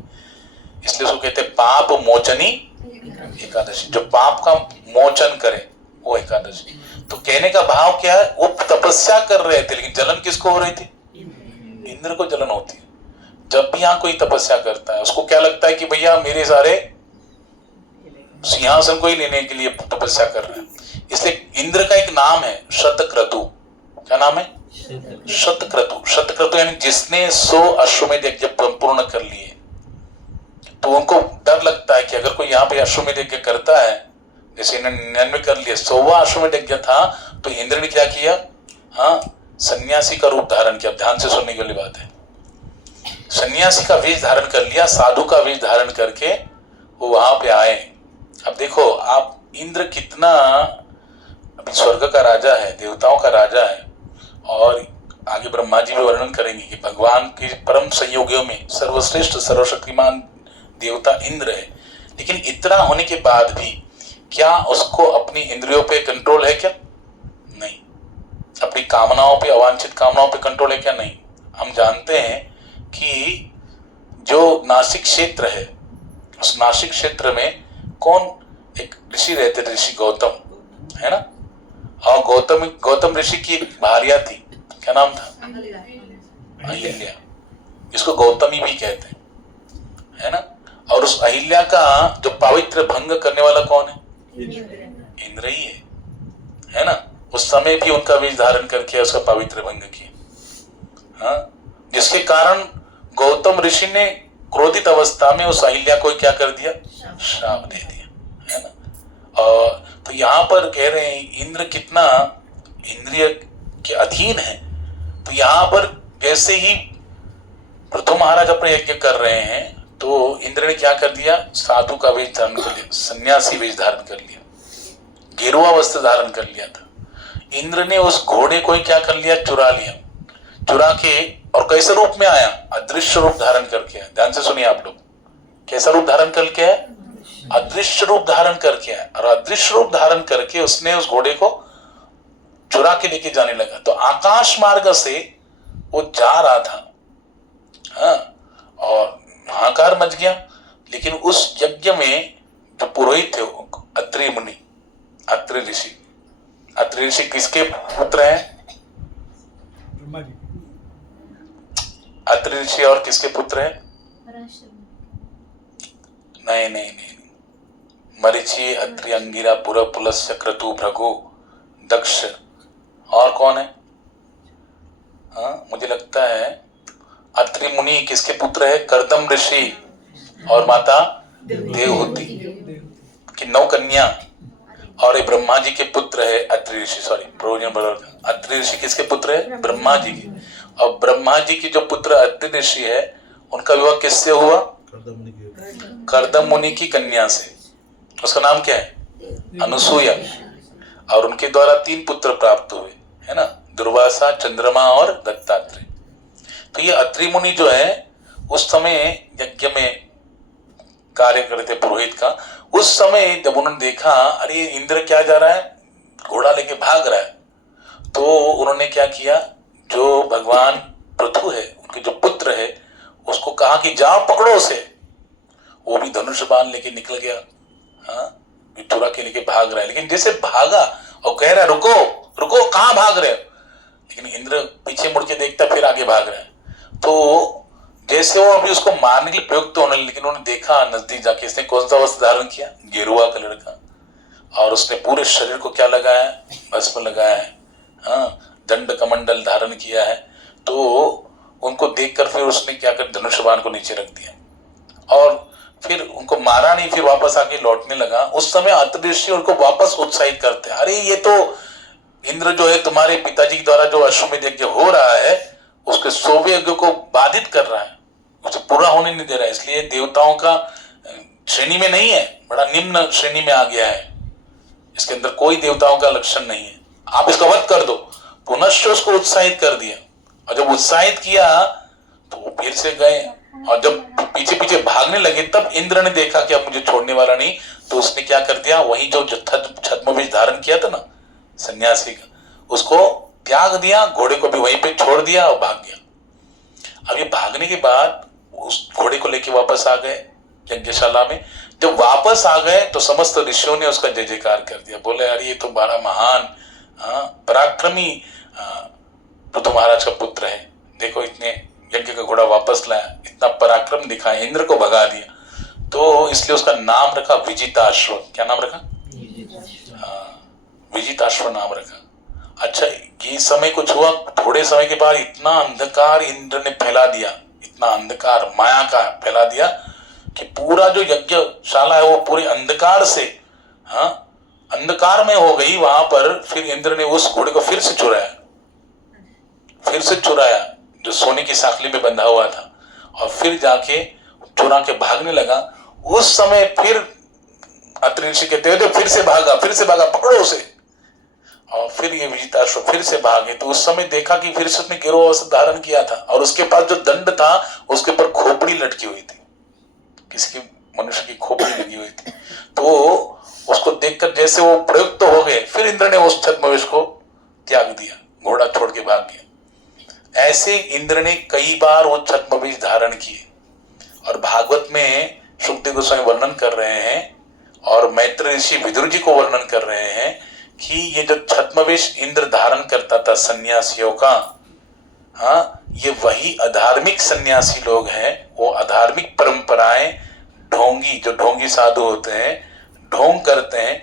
इसलिए उसको कहते हैं पाप मोचनी एकादशी, जो पाप का मोचन करे वो एकादशी। तो कहने का भाव क्या है, वो तपस्या कर रहे थे, लेकिन जलन किसको हो रही थी? इंद्र को जलन होती है। जब भी यहाँ कोई तपस्या करता है, उसको क्या लगता है कि भैया मेरे सारे सिंहासन को ही लेने के लिए तपस्या कर रहे हैं। इसलिए इंद्र का एक नाम है शतक्रतु। क्या नाम है? शतक्रतु। शतक्रतु यानी जिसने 100 अश्वमेध यज्ञ पूर्ण कर लिए। तो उनको डर लगता है कि अगर कोई यहाँ पे अश्वमेध यज्ञ करता है, जैसे इन्होंने 99 कर लिया, 100वां अश्वमेध यज्ञ था, तो इंद्र ने क्या किया? हाँ, सन्यासी का रूप धारण किया। ध्यान से सुनने वाली बात है। सन्यासी का वेश धारण कर लिया, साधु का वेश धारण करके वो वहां पे आए। अब देखो आप, इंद्र कितना अभी स्वर्ग का राजा है, देवताओं का राजा है, और आगे ब्रह्मा जी भी वर्णन करेंगे कि भगवान के परम संयोगियों में सर्वश्रेष्ठ सर्वशक्तिमान देवता इंद्र है। लेकिन इतना होने के बाद भी क्या उसको अपनी इंद्रियों पे कंट्रोल है? क्या नहीं। अपनी कामनाओं पे, अवांछित कामनाओं पे कंट्रोल है? क्या नहीं। हम जानते हैं कि जो नासिक क्षेत्र है, उस नासिक क्षेत्र में कौन एक ऋषि रहते थे, ऋषि गौतम, है ना। और गौतम ऋषि की एक भार्या थी, क्या नाम था? अहिल्या, जिसको गौतमी भी कहते हैं, है ना। और उस अहिल्या का जो पवित्र भंग करने वाला कौन है? इंद्र ही है ना। उस समय भी उनका वेश धारण करके उसका पवित्र भंग किया। हाँ, जिसके कारण गौतम ऋषि ने क्रोधित अवस्था में उस अहिल्या को क्या कर दिया? श्राप दे दिया, है ना। और तो यहाँ पर कह रहे हैं इंद्र कितना इंद्रिय के अधीन है। तो यहाँ पर जैसे ही पृथु महाराज अपने यज्ञ कर रहे हैं, तो इंद्र ने क्या कर दिया? साधु का वेश धारण कर लिया, सन्यासी वेश धारण कर लिया, गेरुआ वस्त्र धारण कर लिया था। इंद्र ने उस घोड़े को ही क्या कर लिया? चुरा लिया। चुरा के, और कैसे रूप में आया? अदृश्य रूप धारण करके आया। ध्यान से सुनिए आप लोग, कैसा रूप धारण करके आया? अदृश्य रूप धारण करके आया। और अदृश्य रूप धारण करके उसने उस घोड़े को चुरा के लेके जाने लगा। तो आकाश मार्ग से वो जा रहा था, हाँ, और हाहाकार मच गया। लेकिन उस यज्ञ में जो पुरोहित थे, अत्रि मुनि, अत्रि ऋषि किसके पुत्र हैं? अत्रि ऋषि और किसके पुत्र है? नहीं नहीं नहीं, मरीचि, अत्रि, अंगिरा, पुर, पुलस्त्य, क्रतु, भृगु, दक्ष, और कौन है? हाँ, मुझे लगता है अत्रि मुनि किसके पुत्र है? कर्दम ऋषि और माता देवहूति की 9 कन्या, और ये ब्रह्मा जी के पुत्र है अत्रि ऋषि। सॉरी, अत्रि ऋषि किसके पुत्र है? ब्रह्मा जी के। और ब्रह्मा जी की जो पुत्र अत्रि ऋषि है, उनका विवाह किससे हुआ? कर्दम मुनि की कन्या से। उसका नाम क्या है? अनुसूया। और उनके द्वारा 3 पुत्र प्राप्त हुए, है ना, दुर्वासा, चंद्रमा और दत्तात्रेय। तो ये अत्रि मुनि जो है, उस समय यज्ञ में कार्य करते पुरोहित का। उस समय जब उन्होंने देखा अरे इंद्र क्या जा रहा है, घोड़ा लेके भाग रहा है, तो उन्होंने क्या किया, जो भगवान पृथु है, उनके जो पुत्र है, उसको कहा कि जाओ पकड़ो उसे। वो भी धनुष बाण लेके निकल गया, हाँ, चुरा के लेके भाग रहा है। लेकिन जैसे भागा और कह रहा है रुको रुको, कहां भाग रहे हो, लेकिन इंद्र पीछे मुड़ के देखता, फिर आगे भाग रहा है। तो जैसे वो अभी उसको मारने के लिए प्रयुक्त होने, लेकिन उन्होंने देखा नजदीक जाके, इसने कौन सा वस्त्र धारण किया? गेरुआ कलर का। और उसने पूरे शरीर को क्या लगाया है? भस्म लगाया है, हाँ, दंड कमंडल धारण किया है। तो उनको देखकर फिर उसने क्या कर, धनुष बाण को नीचे रख दिया और फिर उनको मारा नहीं, फिर वापस आके लौटने लगा। उस समय अत्रि ऋषि उनको वापस उत्साहित करते हैं, अरे ये तो इंद्र जो है तुम्हारे पिताजी के द्वारा जो अश्वमेध यज्ञ हो रहा है, उसके 100वें यज्ञ को बाधित कर रहा है, उसे पूरा होने नहीं दे रहा है, इसलिए देवताओं का श्रेणी में नहीं है, बड़ा निम्न श्रेणी में आ गया है, इसके अंदर कोई देवताओं का लक्षण नहीं है, आप इसका वध कर दो। पुनश्च उसको उत्साहित कर दिया, और जब उत्साहित किया तो वो फिर से गए, और जब पीछे पीछे भागने लगे, तब इंद्र ने देखा कि अब मुझे छोड़ने वाला नहीं, तो उसने क्या कर दिया, वही जो छद्मवेश धारण किया था ना सन्यासी का, उसको त्याग दिया, घोड़े को भी वहीं पे छोड़ दिया और भाग गया। अब ये भागने के बाद उस घोड़े को लेके वापस आ गए यज्ञशाला में। जब वापस आ गए तो समस्त ऋषियों ने उसका जय जयकार कर दिया, बोले अरे ये तो बड़ा महान पराक्रमी पृथु महाराज का पुत्र है, देखो इतने यज्ञ का घोड़ा वापस लाया, इतना पराक्रम दिखाया, इंद्र को भगा दिया। तो इसलिए उसका नाम रखा विजिताश्व। क्या नाम रखा? विजिताश्व नाम रखा। अच्छा, ये समय कुछ हुआ, थोड़े समय के बाद इतना अंधकार इंद्र ने फैला दिया, इतना अंधकार माया का फैला दिया कि पूरा जो यज्ञशाला है वो पूरे अंधकार से अंधकार में हो गई। वहां पर फिर इंद्र ने उस घोड़े को फिर से चुराया जो सोने की साखली में बंधा हुआ था, और फिर जाके चुरा के भागने लगा। उस समय फिर अत्रि ऋषि कहते हैं फिर से भागा, पकड़ो उसे। और फिर ये विजिताश्व फिर से भागे, तो उस समय देखा कि फिर से उसने गिरोह वस्त्र धारण किया था, और उसके पास जो दंड था उसके ऊपर खोपड़ी लटकी हुई थी, किसकी? मनुष्य की खोपड़ी लगी हुई थी। तो उसको देखकर जैसे वो प्रयुक्त हो गए, फिर इंद्र ने उस छद्मवेश को त्याग दिया, घोड़ा छोड़ के भाग गया। ऐसे इंद्र ने कई बार वो छद्मवेश धारण किए, और भागवत में शुकदेव गोस्वामी वर्णन कर रहे हैं, और मैत्री ऋषि विदुर जी को वर्णन कर रहे हैं कि ये जो छद्मवेश इंद्र धारण करता था सन्यासियों का, ये वही अधार्मिक सन्यासी लोग हैं। वो अधार्मिक परंपराएं जो ढोंगी साधु होते हैं, ढोंग करते हैं,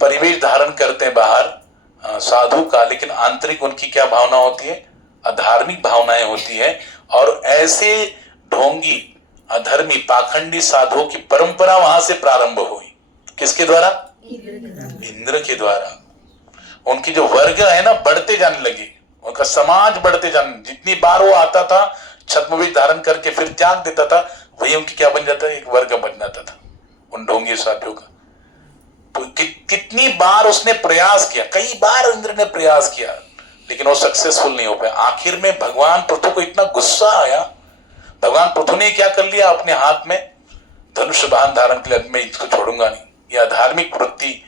परिवेश धारण करते हैं बाहर साधु का, लेकिन आंतरिक उनकी क्या भावना होती है? अधार्मिक भावनाएं होती है। और ऐसे ढोंगी अधर्मी पाखंडी साधुओं की परंपरा वहां से प्रारंभ हुई। किसके द्वारा? इंद्र के द्वारा। उनकी जो वर्ग है ना बढ़ते जाने लगी, उनका समाज बढ़ते जाने, जितनी बार वो आता था छद्मवेश धारण करके फिर त्याग देता था, वही उनकी क्या बन जाता है? एक वर्ग बन जाता था उन ढोंगी साधुओं का। तो कितनी बार उसने प्रयास किया, कई बार इंद्र ने प्रयास किया, लेकिन वो सक्सेसफुल नहीं हो पाया। आखिर में भगवान पृथु को इतना गुस्सा आया, भगवान पृथु ने क्या कर लिया, अपने हाथ में धनुष बाण धारण के लिए, मैं इसको छोड़ूंगा नहीं, ये अधार्मिक वृत्ति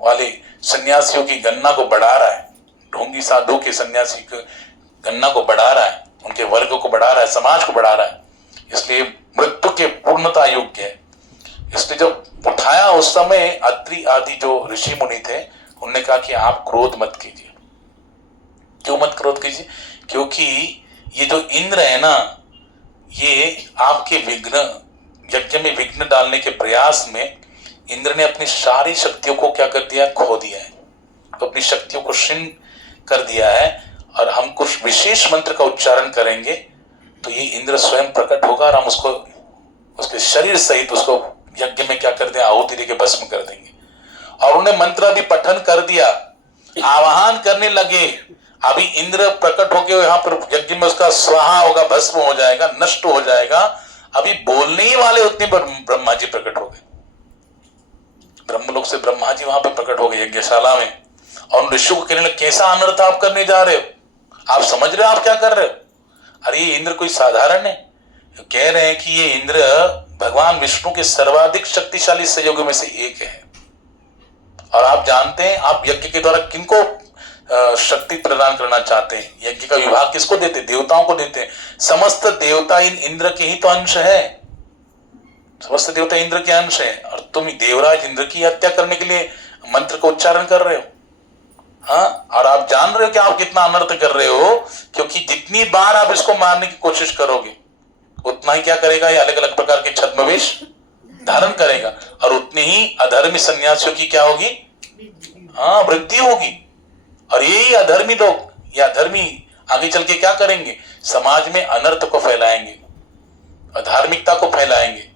वाले सन्यासियों की गणना को बढ़ा रहा है, ढोंगी साधु के सन्यासी की गणना को बढ़ा रहा है, उनके वर्ग को बढ़ा रहा है, समाज को बढ़ा रहा है, इसलिए मृत्यु के पूर्णता योग्य है। इसलिए जब उठाया उस समय अत्रि आदि जो ऋषि मुनि थे, उन्होंने कहा कि आप क्रोध मत कीजिए। क्यों मत क्रोध कीजिए? क्योंकि ये जो इंद्र है ना, ये आपके विघ्न, यज्ञ में विघ्न डालने के प्रयास में इंद्र ने अपनी सारी शक्तियों को क्या कर दिया, खो दिया है। तो अपनी शक्तियों को क्षीण कर दिया है। और हम कुछ विशेष मंत्र का उच्चारण करेंगे तो ये इंद्र स्वयं प्रकट होगा और हम उसको, उसके शरीर सहित उसको यज्ञ में क्या कर दें, आहुति देके भस्म कर देंगे। और उन्हें मंत्र भी पठन कर दिया, आवाहन करने लगे। अभी इंद्र प्रकट होके यहाँ पर यज्ञ में उसका स्वाहा होगा, भस्म हो जाएगा, नष्ट हो जाएगा। अभी बोलने ही वाले उतने पर ब्रह्मा जी प्रकट हो गए। ब्रह्मलोक से ब्रह्मा जी वहां पर प्रकट हो गए यज्ञशाला में। और उन ऋषियों को कहने लगे, कैसा अनर्थ आप करने जा रहे हो, आप समझ रहे हो आप क्या कर रहे हो? अरे ये इंद्र कोई साधारण है? कह रहे हैं कि ये इंद्र भगवान विष्णु के सर्वाधिक शक्तिशाली सहयोगियों में से एक है। और आप जानते हैं आप यज्ञ के द्वारा किनको शक्ति प्रदान करना चाहते हैं? यज्ञ का विभाग किसको देते? देवताओं को देते हैं। समस्त देवता इन इंद्र के ही तो अंश है, समस्त देवता इंद्र के अंश है। और तुम देवराज इंद्र की हत्या करने के लिए मंत्र का उच्चारण कर रहे हो। हाँ, और आप जान रहे हो कि आप कितना अनर्थ कर रहे हो, क्योंकि जितनी बार आप इसको मारने की कोशिश करोगे उतना ही क्या करेगा, ये अलग अलग प्रकार के छद्मवेश धारण करेगा। और उतनी ही अधर्मी सन्यासियों की क्या होगी, हाँ, वृद्धि होगी। और यही अधर्मी लोग, ये अधर्मी आगे चल के क्या करेंगे, समाज में अनर्थ को फैलाएंगे, अधार्मिकता को फैलाएंगे।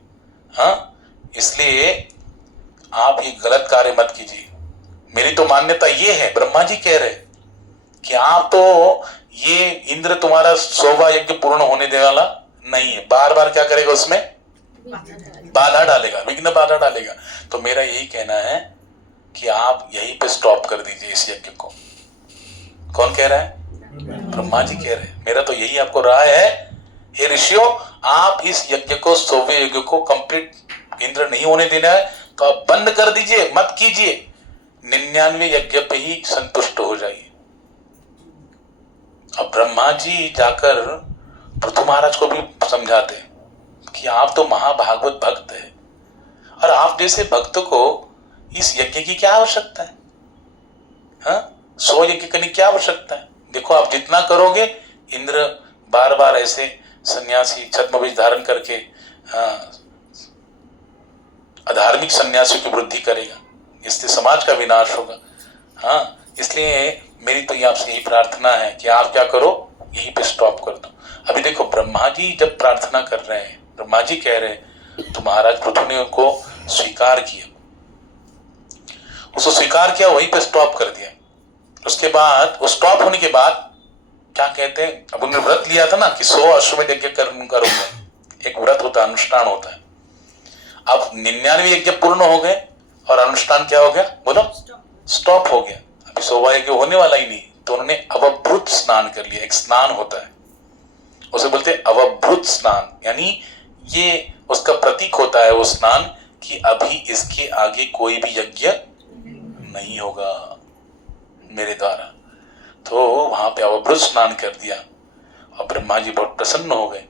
हाँ, इसलिए आप ये गलत कार्य मत कीजिए। मेरी तो मान्यता ये है, ब्रह्मा जी कह रहे कि आप तो ये इंद्र तुम्हारा 100वां यज्ञ पूर्ण होने देने वाला नहीं है, बार बार क्या करेगा, उसमें बाधा डालेगा, विघ्न बाधा डालेगा। तो मेरा यही कहना है कि आप यहीं पे स्टॉप कर दीजिए इस यज्ञ को। कौन कह रहा है? ब्रह्मा जी कह रहे हैं। मेरा तो यही आपको राय है, हे ऋषियों, आप इस यज्ञ को, 100वें यज्ञ को कंप्लीट इंद्र नहीं होने देना है तो आप बंद कर दीजिए, मत कीजिए। 99वें यज्ञ पे ही संतुष्ट हो जाइए। अब ब्रह्मा जी जाकर पृथु महाराज को भी समझाते कि आप तो महाभागवत भक्त है और आप जैसे भक्त को इस यज्ञ की क्या आवश्यकता है? हाँ, 100 यज्ञ करने की क्या आवश्यकता है? देखो आप जितना करोगे, इंद्र बार बार ऐसे सन्यासी छद्मवेश धारण करके अधार्मिक सन्यासियों की वृद्धि करेगा, इससे समाज का विनाश होगा। हाँ, इसलिए मेरी तो ये आपसे यही प्रार्थना है कि आप क्या करो, यहीं पे स्टॉप कर दो। अभी देखो ब्रह्मा जी जब प्रार्थना कर रहे हैं, ब्रह्मा जी कह रहे हैं, तो महाराज पृथु ने उनको स्वीकार किया, उसको स्वीकार किया, वहीं पे स्टॉप कर दिया। उसके बाद वो स्टॉप होने के बाद क्या कहते हैं, अब उन्होंने व्रत लिया था ना कि 100 अश्वमेध यज्ञ करूंगा, एक व्रत होता है, अनुष्ठान होता है। अब 99 यज्ञ पूर्ण हो गए और अनुष्ठान क्या हो गया, बोलो, स्टॉप हो गया। अभी 100वां यज्ञ होने वाला ही नहीं, तो उन्होंने अवभृत स्नान कर लिया। एक स्नान होता है, उसे बोलते हैं अवभृत स्नान, यानी ये उसका प्रतीक होता है वो स्नान कि अभी इसके आगे कोई भी यज्ञ नहीं होगा मेरे द्वारा। तो वहां पे अवभृत स्नान कर दिया और ब्रह्मा जी बहुत प्रसन्न हो गए।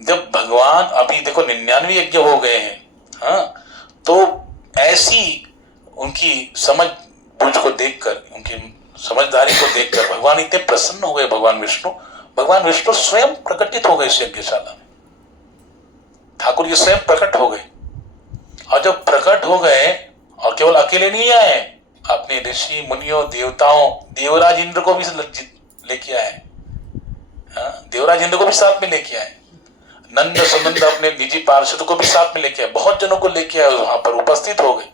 जब भगवान, अभी देखो 99 यज्ञ हो गए हैं, हाँ, तो ऐसी उनकी समझ बूझ को देखकर, उनकी समझदारी को देखकर भगवान इतने प्रसन्न हो गए। भगवान विष्णु स्वयं प्रकटित हो गए इस यज्ञशाला में। ठाकुर जी स्वयं प्रकट हो गए। और जब प्रकट हो गए, और केवल अकेले नहीं आए, अपने ऋषि मुनियों, देवताओं, देवराज इंद्र को भी लेके आए। देवराज इंद्र को भी साथ में लेके आए, नंद सुनंद अपने निजी पार्षद को भी साथ में लेके आए, बहुत जनों को लेके आए, वहां पर उपस्थित हो गए।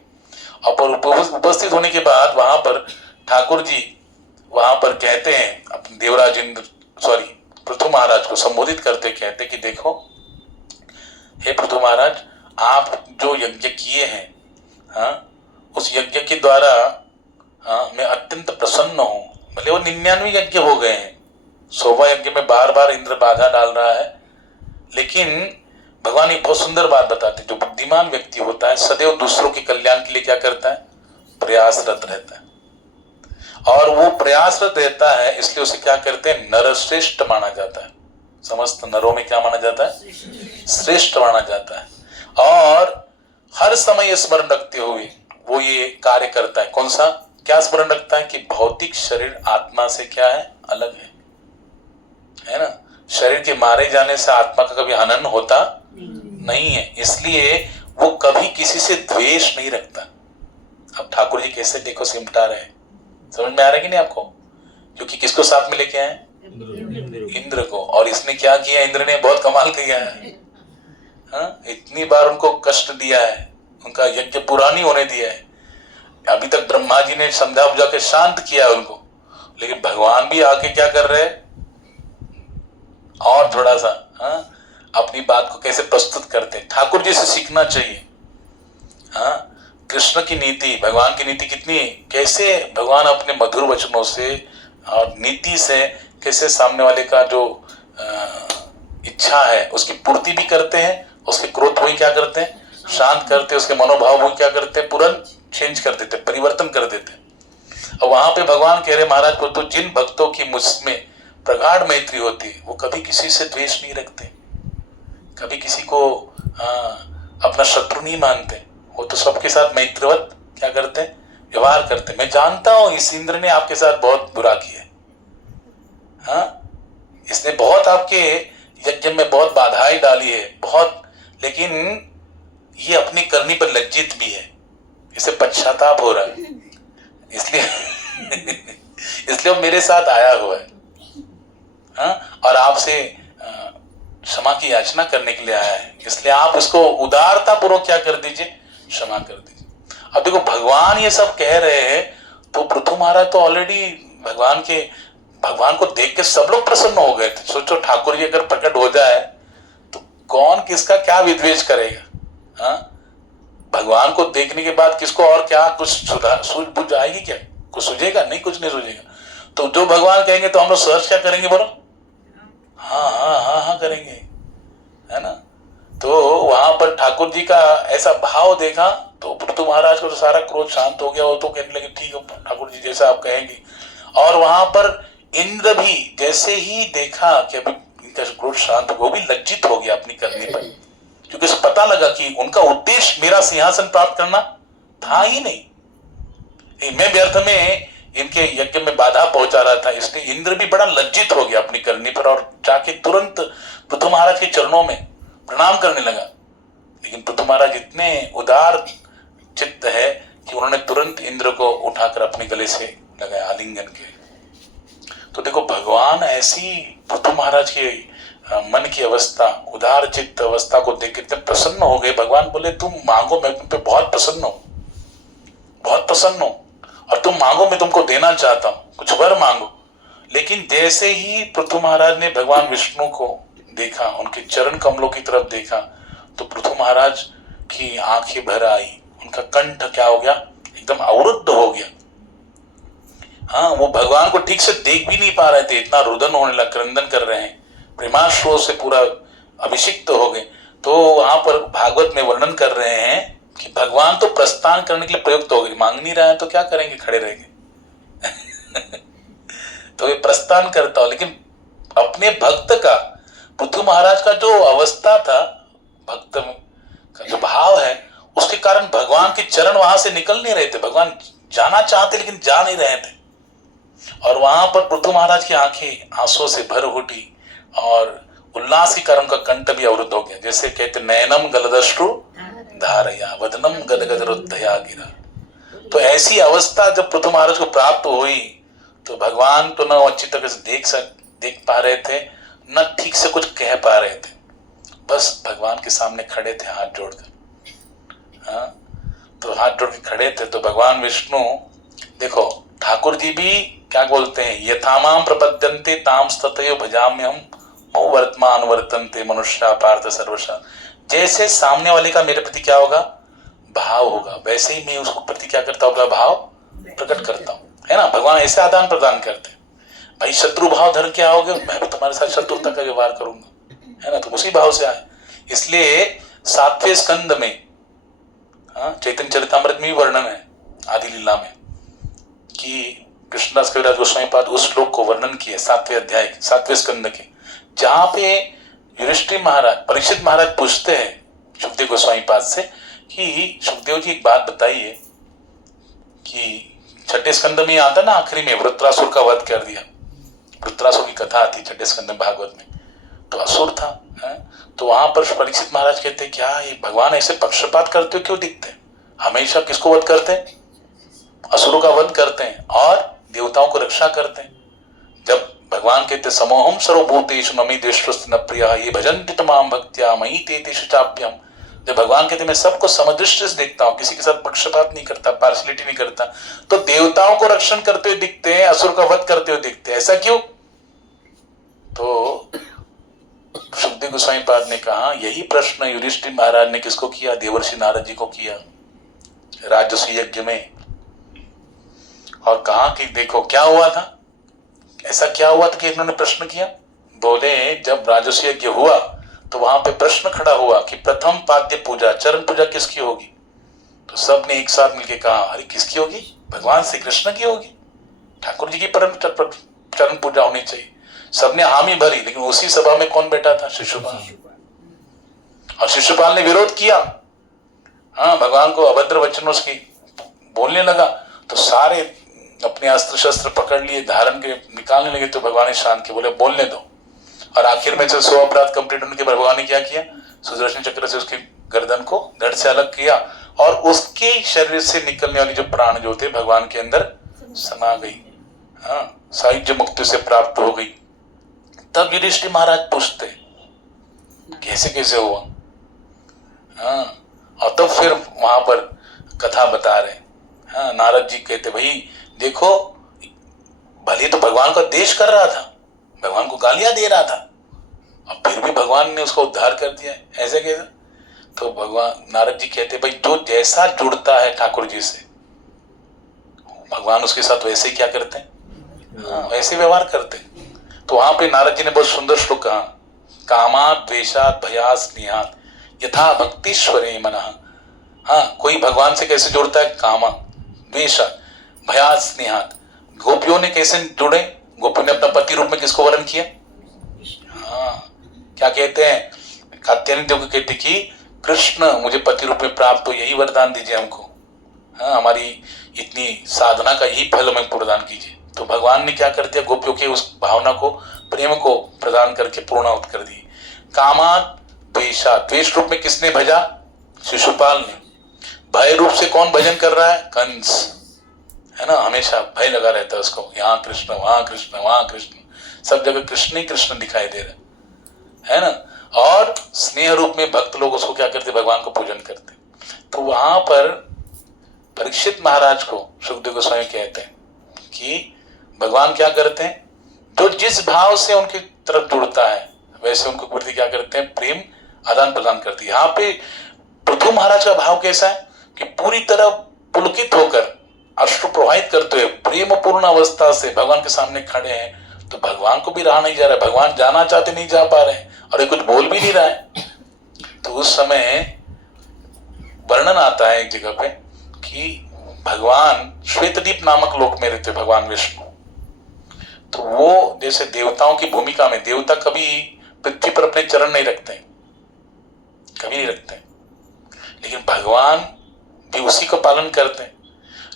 और उपस्थित होने के बाद वहां पर ठाकुर जी वहां पर कहते हैं, अपने देवराज इंद्र, सॉरी, पृथु महाराज को संबोधित करते कहते कि देखो हे पृथु महाराज, आप जो यज्ञ किए हैं, हाँ, उस यज्ञ के द्वारा मैं अत्यंत प्रसन्न हूं। भले वो 99 यज्ञ हो गए हैं, 100वां यज्ञ में बार बार इंद्र बाधा डाल रहा है, लेकिन भगवान एक बहुत सुंदर बात बताते हैं, जो बुद्धिमान व्यक्ति होता है सदैव दूसरों के कल्याण के लिए क्या करता है, प्रयासरत रहता है। और वो प्रयासरत रहता है, इसलिए उसे क्या करते हैं, नरश्रेष्ठ माना जाता है। समस्त नरों में क्या माना जाता है, श्रेष्ठ माना जाता है। और हर समय स्मरण रखते हुए वो ये कार्य करता है। कौन सा, क्या स्मरण रखता है कि भौतिक शरीर आत्मा से क्या है, अलग है ना। शरीर के मारे जाने से आत्मा का कभी हनन होता नहीं है, इसलिए वो कभी किसी से द्वेष नहीं रखता। अब ठाकुर जी कैसे देखो सिमटा रहे हैं, समझ में आ रहा है कि नहीं आपको? क्योंकि किसको साथ में लेके आए? इंद्र को। और इसने क्या किया? इंद्र ने बहुत कमाल किया है। हाँ, इतनी बार उनको कष्ट दिया है, उनका यज्ञ पूरा नहीं होने दिया है। अभी तक ब्रह्मा जी ने समझा बुझा के शांत किया उनको, लेकिन भगवान भी आके क्या कर रहे हैं? और थोड़ा सा अपनी बात को कैसे प्रस्तुत करते हैं। ठाकुर जी से सीखना चाहिए। कृष्ण की नीति, भगवान की नीति कितनी, कैसे भगवान अपने मधुर वचनों से और नीति से कैसे सामने वाले का जो इच्छा है उसकी पूर्ति भी करते हैं, उसके क्रोध को ही क्या करते हैं? शांत करते हैं, उसके मनोभाव को क्या करते हैं? तुरंत चेंज कर देते, परिवर्तन कर देते। और वहां पे भगवान कह रहे महाराज को, तो जिन भक्तों की मुझमें प्रगाढ़ मैत्री होती है वो कभी किसी से द्वेष नहीं रखते, कभी किसी को अपना शत्रु नहीं मानते, वो तो सबके साथ मैत्रीवत क्या करते हैं? व्यवहार करते हैं। मैं जानता हूं इस इंद्र ने आपके साथ बहुत बुरा किया, इसने बहुत आपके यज्ञ में बहुत बाधाएं डाली है, बहुत, लेकिन ये अपनी करनी पर लज्जित भी है, इसे पश्चाताप हो रहा है, इसलिए इसलिए वो मेरे साथ आया हुआ है। और आपसे क्षमा की याचना करने के लिए आया है, इसलिए आप उसको उदारता पूर्वक क्या कर दीजिए? क्षमा कर दीजिए। अब देखो भगवान ये सब कह रहे हैं, तो पृथु महाराज तो ऑलरेडी भगवान को देख के सब लोग प्रसन्न हो गए थे। सोचो ठाकुर जी अगर प्रकट हो जाए तो कौन किसका क्या विद्वेष करेगा? भगवान को देखने के बाद किसको और क्या कुछ सूझ बुझ आएगी क्या? कुछ सूझेगा नहीं, कुछ नहीं सूझेगा। तो जो भगवान कहेंगे तो हम लोग सर्च क्या करेंगे बोलो? हाँ हाँ हाँ हाँ करेंगे, है ना? तो वहां पर ठाकुर जी का ऐसा भाव देखा तो पृथु महाराज को तो सारा क्रोध शांत हो गया। वो तो कहने लगे ठीक है ठाकुर जी जैसा आप कहेंगे। और वहां पर इंद्र भी जैसे ही देखा कि अभी इनका क्रोध शांत हो, वो भी लज्जित हो गया अपनी करने पर, क्योंकि उसे पता लगा कि उनका उद्देश्य मेरा सिंहासन प्राप्त करना था ही नहीं, मैं व्यर्थ में इनके यज्ञ में बाधा पहुंचा रहा था। इसलिए इंद्र भी बड़ा लज्जित हो गया अपनी करनी पर और जाके तुरंत पृथु महाराज के चरणों में प्रणाम करने लगा। लेकिन पृथु महाराज इतने उदार चित्त है कि उन्होंने तुरंत इंद्र को उठाकर अपने गले से लगाया आलिंगन के। तो देखो भगवान ऐसी पृथु महाराज के मन की अवस्था, उदार चित्त अवस्था को देख कितने प्रसन्न हो गए। भगवान बोले तुम मांगो, मैं तुम पे बहुत प्रसन्न हूं, बहुत प्रसन्न हूं, और तुम मांगो मैं तुमको देना चाहता हूं, कुछ वर मांगो। लेकिन जैसे ही पृथु महाराज ने भगवान विष्णु को देखा, उनके चरण कमलों की तरफ देखा, तो पृथु महाराज की आंखें भर आई, उनका कंठ क्या हो गया? एकदम अवरुद्ध हो गया। वो भगवान को ठीक से देख भी नहीं पा रहे थे, इतना रुदन होने लगा, क्रंदन कर रहे हैं, प्रेमाश्रुओं से पूरा अभिषिक्त हो गए। तो वहां पर भागवत में वर्णन कर रहे हैं कि भगवान तो प्रस्थान करने के लिए प्रयुक्त हो गए, मांग नहीं रहे हैं तो क्या करेंगे, खड़े रहेंगे तो ये प्रस्थान करता हो। लेकिन अपने भक्त का, पृथु महाराज का जो अवस्था था, भक्त का जो भाव है, उसके कारण भगवान के चरण वहां से निकल नहीं रहे थे। भगवान जाना चाहते लेकिन जा नहीं रहे थे। और वहां पर पृथु महाराज की आंखें आंसुओं से भर उठी और उल्लास के कारण उनका कंठ भी अवरुद्ध हो गया। जैसे कहते नयनम गलदश्रु धारया वदनम गदगद रुद्धया गिरा। तो ऐसी अवस्था जब पृथु महाराज को प्राप्त हुई तो भगवान तो न अच्छी तरह से देख पा रहे थे, न ठीक से कुछ कह पा रहे थे, बस भगवान के सामने खड़े थे हाथ जोड़कर। तो हाथ जोड़ के खड़े थे तो भगवान विष्णु, देखो ठाकुर जी भी क्या बोलते हैं, यथामाम प्रपद्यन्ते ताम स्ततयो भजाम्यहम मो वर्तमान वर्तन्ते मनुष्या पार्थ सर्वशा। जैसे सामने वाले का मेरे प्रति क्या होगा, भाव होगा, वैसे ही मैं उसको प्रति क्या करता हूँ, भाव प्रकट करता हूँ, है ना? भगवान ऐसे आदान प्रदान करते हैं। भाई शत्रु भाव धर के आओगे, मैं भी तुम्हारे साथ शत्रुता का व्यवहार करूंगा, है ना? तुम उसी भाव से आए। इसलिए 7वें स्कंद में चैतन्य चरितामृत में भी वर्णन है आदि लीला में कि कृष्णदास कविराज गोस्वामी पाद उस श्लोक को वर्णन किया 7वें अध्याय 7वें स्कंद के, जहां पे युधिष्ठिर महाराज, परीक्षित महाराज पूछते हैं सुखदेव गोस्वामी पाद से कि सुखदेव जी एक बात बताइए कि 6ठे स्कंद में आता ना आखिरी में वृत्रासुर का वध कर दिया, वृत्रासुर की कथा आती 6ठे स्कंद में भागवत में, तो असुर था, है? तो वहां पर परीक्षित महाराज कहते क्या ये भगवान ऐसे पक्षपात करते क्यों दिखते हैं? हमेशा किसको वध करते हैं? असुरों का वध करते हैं और देवताओं को रक्षा करते हैं। जब भगवान कहते समोहम सर्वभूतेषु न मे द्वेष्टोऽस्ति न प्रियः ये भजन्ति मां भक्त्या मयि ते तेषु चाप्यहम्, जब भगवान कहते मैं सबको समदृष्टि से देखता हूं, किसी के साथ पक्षपात नहीं करता, पार्शलिटी नहीं करता, तो देवताओं को रक्षण करते हुए दिखते हैं, असुर का वध करते हुए दिखते हैं, ऐसा क्यों? तो सुखदेव गोस्वामी पाद ने कहा यही प्रश्न युधिष्ठिर महाराज ने किसको किया? देवर्षि नारद जी को किया राजसूय यज्ञ में। और कहा कि देखो क्या हुआ था, ऐसा क्या हुआ था कि इन्होंने प्रश्न किया? बोले जब राजसूय यज्ञ हुआ तो वहां पे प्रश्न खड़ा हुआ कि प्रथम पाद्य पूजा चरण पूजा किसकी होगी? तो सब ने एक साथ मिलकर कहा अरे किसकी होगी? भगवान श्री कृष्ण की होगी, ठाकुर जी की परम चरण पूजा होनी चाहिए। सबने हामी भरी, लेकिन उसी सभा में कौन बैठा था? शिशुपाल। और शिशुपाल ने विरोध किया, हाँ, भगवान को अभद्र वचनों की बोलने लगा, तो सारे अपने अस्त्र शस्त्र पकड़ लिए, धारण के निकालने लगे, तो भगवान ने शांत किया, बोले बोलने दो। और आखिर में जब 100 अपराध कंप्लीट होने के बाद भगवान ने क्या किया? सुदर्शन चक्र से उसके गर्दन को धड़ से अलग किया और उसके शरीर से निकलने वाली जो प्राण जो थे भगवान के अंदर समा गई, हाँ, सायुज्य मुक्ति से प्राप्त हो गई। तब युधिष्ठिर महाराज पूछते कैसे कैसे हुआ, हाँ, और तब फिर वहां पर कथा बता रहे, हाँ, नारद जी कहते भाई देखो भले तो भगवान का देश कर रहा था, भगवान को गालियां दे रहा था, और फिर भी भगवान ने उसको उद्धार कर दिया, ऐसे कैसे? तो भगवान नारद जी कहते भाई जो जैसा जुड़ता है ठाकुर जी से भगवान उसके साथ वैसे ही क्या करते हैं, हाँ, वैसे व्यवहार करते हैं। तो वहां पे नारद जी ने बहुत सुंदर श्लोक कहा, कामात् द्वेषात् भयात् स्नेहात् यथा भक्तिश्वरे मनः। हाँ, कोई भगवान से कैसे जुड़ता है? कामा द्वेषात् भयात् स्नेहात्। गोपियों ने कैसे जुड़े? गोपियों ने अपना पति रूप में किसको वर्ण किया? हाँ, क्या कहते हैं? कात्यायनी देवी कहती कि कृष्ण मुझे पति रूप में प्राप्त हो, यही वरदान दीजिए हमको, हाँ, हमारी इतनी साधना का यही फल हमें प्रदान कीजिए। तो भगवान ने क्या कर दिया? गोपियों की उस भावना को, प्रेम को प्रदान करके पूर्णाहुत कर दी। कामात् द्वेषात्, द्वेष रूप में किसने भजा? शिशुपाल ने। भय रूप से कौन भजन कर रहा है? कंस, है ना, हमेशा भय लगा रहता है उसको, यहाँ कृष्ण वहां कृष्ण वहां कृष्ण, सब जगह कृष्ण ही कृष्ण दिखाई दे रहा है ना। और स्नेह रूप में भक्त लोग उसको क्या करते? भगवान को पूजन करते। तो वहां पर परीक्षित महाराज को सुखदेव गोस्वामी कहते हैं कि भगवान क्या करते हैं? जो जिस भाव से उनकी तरफ जुड़ता है वैसे उनको प्रति क्या करते हैं? प्रेम आदान प्रदान करती है। यहाँ पे पृथु महाराज का भाव कैसा है कि पूरी तरह पुलकित होकर अश्रु प्रवाहित करते हुए प्रेम पूर्ण अवस्था से भगवान के सामने खड़े हैं। तो भगवान को भी रहा नहीं जा रहा है, भगवान जाना चाहते नहीं जा पा रहे हैं और ये कुछ बोल भी नहीं रहा है। तो उस समय वर्णन आता है एक जगह पे कि भगवान श्वेतदीप नामक लोक में रहते भगवान विष्णु। तो वो जैसे देवताओं की भूमिका में, देवता कभी पृथ्वी पर अपने चरण नहीं रखते, कभी नहीं रखते, लेकिन भगवान भी उसी को पालन करते हैं।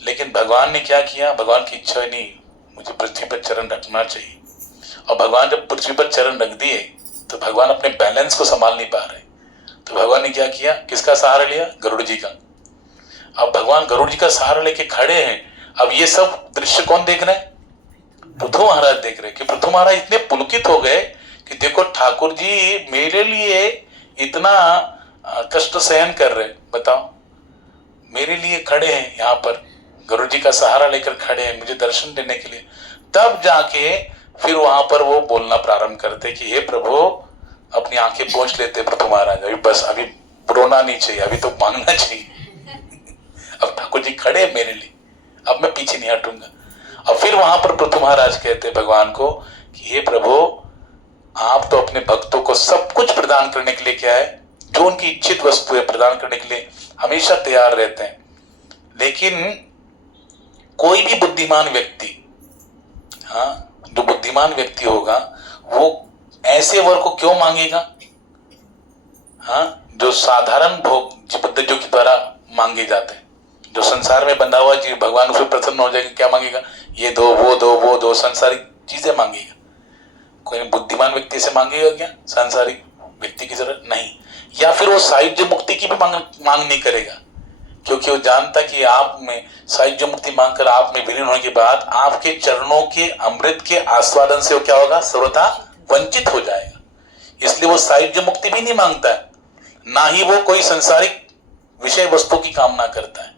लेकिन भगवान ने क्या किया? भगवान की इच्छा नहीं, मुझे पृथ्वी पर चरण रखना चाहिए। और भगवान जब पृथ्वी पर चरण रख दिए तो भगवान अपने बैलेंस को संभाल नहीं पा रहे। तो भगवान ने क्या किया? किसका सहारा लिया? गरुड़ जी का। अब भगवान गरुड़ जी का सहारा लेके खड़े हैं। अब ये सब दृश्य कौन देख रहे हैं? पृथु महाराज देख रहे हैं कि पृथु महाराज इतने पुलकित हो गए कि देखो ठाकुर जी मेरे लिए इतना कष्ट सहन कर रहे, बताओ, मेरे लिए खड़े हैं यहाँ पर, गरुड़ जी का सहारा लेकर खड़े हैं मुझे दर्शन देने के लिए। तब जाके फिर वहां पर वो बोलना प्रारंभ करते कि हे प्रभु, अपनी आंखें पोंछ लेते पृथु महाराज, अभी बस, अभी रोना नहीं चाहिए, अभी तो मांगना चाहिए। अब ठाकुर जी खड़े मेरे लिए, अब मैं पीछे नहीं हटूंगा। और फिर वहां पर पृथु महाराज कहते भगवान को कि हे प्रभु, आप तो अपने भक्तों को सब कुछ प्रदान करने के लिए क्या है, जो उनकी इच्छित वस्तु है प्रदान करने के लिए हमेशा तैयार रहते हैं। लेकिन कोई भी बुद्धिमान व्यक्ति, हाँ, जो बुद्धिमान व्यक्ति होगा वो ऐसे वर को क्यों मांगेगा? हाँ, जो साधारण भोग पद्धतियों के द्वारा मांगे जाते हैं, जो संसार में बंधा हुआ जी, भगवान उसमें प्रसन्न हो जाएगा, क्या मांगेगा? ये दो वो दो वो दो, संसारिक चीजें मांगेगा। कोई बुद्धिमान व्यक्ति से मांगेगा क्या सांसारिक व्यक्ति की जरूरत नहीं, या फिर वो सायुज्य मुक्ति की भी मांग नहीं करेगा, क्योंकि वो जानता कि आप में सायुज्य मुक्ति मांगकर आप में विलीन होने के बाद आपके चरणों के अमृत के आस्वादन से वो क्या होगा, सर्वथा वंचित हो जाएगा। इसलिए वो सायुज्य मुक्ति भी नहीं मांगता है, ना ही वो कोई संसारिक विषय वस्तु की कामना करता है।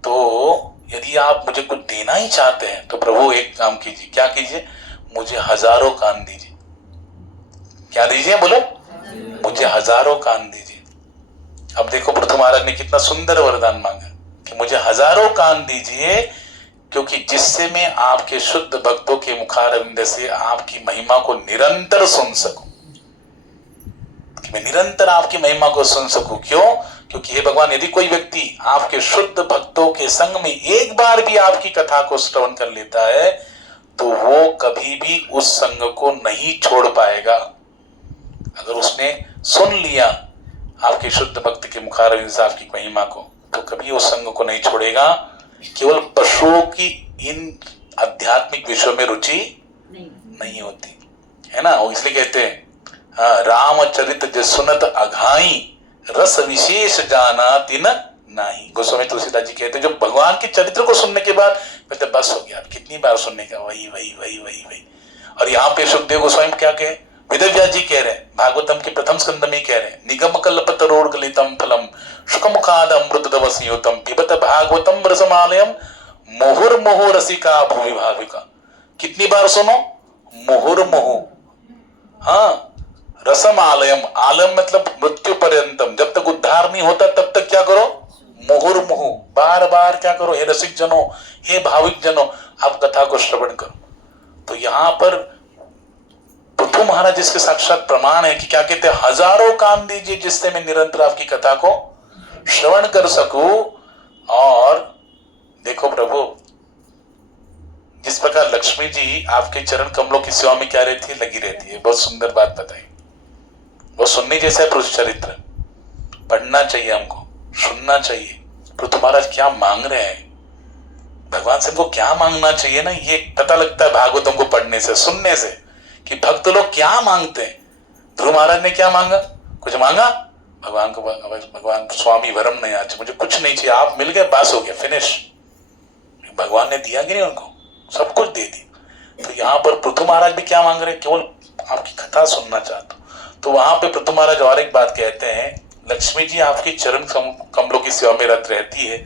तो यदि आप मुझे कुछ देना ही चाहते हैं तो प्रभु एक काम कीजिए, क्या कीजिए, मुझे हजारों कान दीजिए। क्या दीजिए, बोलो, मुझे हजारों कान दीजिए। अब देखो पृथु महाराज ने कितना सुंदर वरदान मांगा कि मुझे हजारों कान दीजिए, क्योंकि जिससे मैं आपके शुद्ध भक्तों के मुखारविंद से आपकी महिमा को निरंतर सुन सकूं, कि मैं निरंतर आपकी महिमा को सुन सकूं। क्यों? क्योंकि हे भगवान, यदि कोई व्यक्ति आपके शुद्ध भक्तों के संग में एक बार भी आपकी कथा को श्रवण कर लेता है तो वो कभी भी उस संग को नहीं छोड़ पाएगा। अगर उसने सुन लिया आपके शुद्ध भक्त के मुखारविंद से आपकी महिमा को, तो कभी उस संग को नहीं छोड़ेगा। केवल पशुओं की इन आध्यात्मिक विषयों में रुचि नहीं होती है ना। वो इसलिए कहते हैं, हाँ, रामचरित जे सुनत अघाई रस विशेष जाना तिन नहीं। गोस्वामी तुलसीदास जी कहते हैं, जो भगवान के चरित्र को सुनने के बाद कहते बस हो गया, कितनी बार सुनने का, वही वही वही वही वही। और यहाँ पे सुखदेव गोस्वामी क्या कहे, वेदव्यास जी कह रहे हैं, भागवतम के प्रथम स्कंद में कह रहे हैं, निगम कल्पतरोर्गलितम फलम शुकमुखाद अमृतदवसीयुतम पिबत भागवतम रसमालयम मुहुर्मुहु रसिका भुवि भाविका। कितनी बार सुनो, मुहुर्मुहु, हाँ, रसम आलयम, आलम मतलब मृत्यु पर्यंतम, जब तक उद्धार नहीं होता तब तक क्या करो, मुहुर्मुहु, बार बार क्या करो, हे रसिक जनों, हे भाविक जनों, आप कथा को श्रवण करो। तो यहां पर पृथु महाराज इसके साक्षात प्रमाण है कि क्या कहते हैं, हजारों कान दीजिए जिससे मैं निरंतर आपकी कथा को श्रवण कर सकूं। और देखो प्रभु, जिस प्रकार लक्ष्मी जी आपके चरण कमलों की सेवा में क्या रहती है, लगी रहती है, बहुत सुंदर बात बताई। वो सुनने जैसा है पुरुष चरित्र, पढ़ना चाहिए हमको, सुनना चाहिए। पृथु महाराज क्या मांग रहे हैं, भगवान से हमको क्या मांगना चाहिए ना, ये पता लगता है भागवतम को पढ़ने से, सुनने से, कि भक्त लोग क्या मांगते हैं। ध्रुव महाराज ने क्या मांगा, कुछ मांगा भगवान को, भगवान स्वामी वरम नहीं आज, मुझे कुछ नहीं चाहिए, आप मिल गए, बस हो गया, फिनिश। भगवान ने दिया कि नहीं उनको, सब कुछ दे दिया। तो यहाँ पर पृथु महाराज भी क्या मांग रहे हैं, केवल आपकी कथा सुनना चाहता हूं। तो वहां पे पृथु महाराज और एक बात कहते हैं, लक्ष्मी जी आपके चरण कमलों की सेवा में रत रहती है,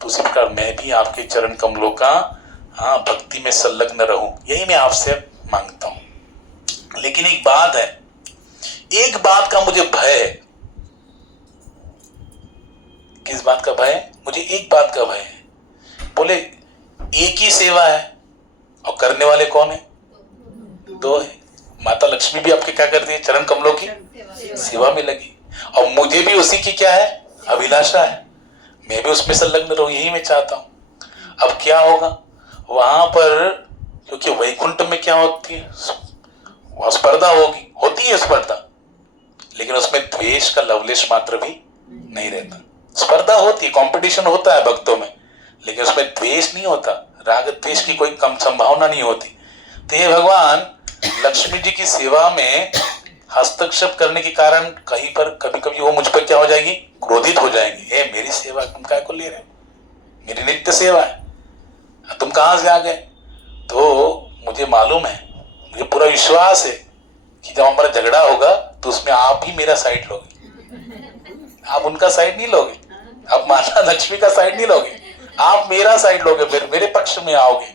तो उसी प्रकार मैं भी आपके चरण कमलों का, हाँ, भक्ति में संलग्न रहूं, यही मैं आपसे मांगता हूं। लेकिन एक बात है, एक बात का मुझे भय है। किस बात का भय है? मुझे एक बात का भय है। बोले एक ही सेवा है और करने वाले कौन है, दो है। माता लक्ष्मी भी आपके क्या करती है, चरण कमलों की सेवा में लगी, और मुझे भी उसी की क्या है, अभिलाषा है, मैं भी उसमें संलग्न रहूं, यही मैं चाहता हूं। अब क्या होगा वहां पर, क्योंकि वैकुंठ में क्या होती है, वहां स्पर्धा होगी, होती है स्पर्धा, लेकिन उसमें द्वेष का लवलेश मात्र भी नहीं रहता। स्पर्धा होती है, कंपटीशन होता है भक्तों में, लेकिन उसमें द्वेष नहीं होता, राग द्वेष की कोई कम संभावना नहीं होती। तो ये भगवान लक्ष्मी जी की सेवा में हस्तक्षेप करने के कारण कहीं पर कभी कभी वो मुझ पर क्या हो जाएगी, क्रोधित हो जाएंगी। ए मेरी सेवा तुम काय को ले रहे हो, मेरी नित्य सेवा है, तुम कहां से आ गए। तो मुझे मालूम है, मुझे पूरा विश्वास है कि जब हमारा झगड़ा होगा तो उसमें आप ही मेरा साइड लोगे, आप उनका साइड नहीं लोगे, आप माता लक्ष्मी का साइड नहीं लोगे, आप मेरा साइड लोगे, फिर मेरे पक्ष में आओगे।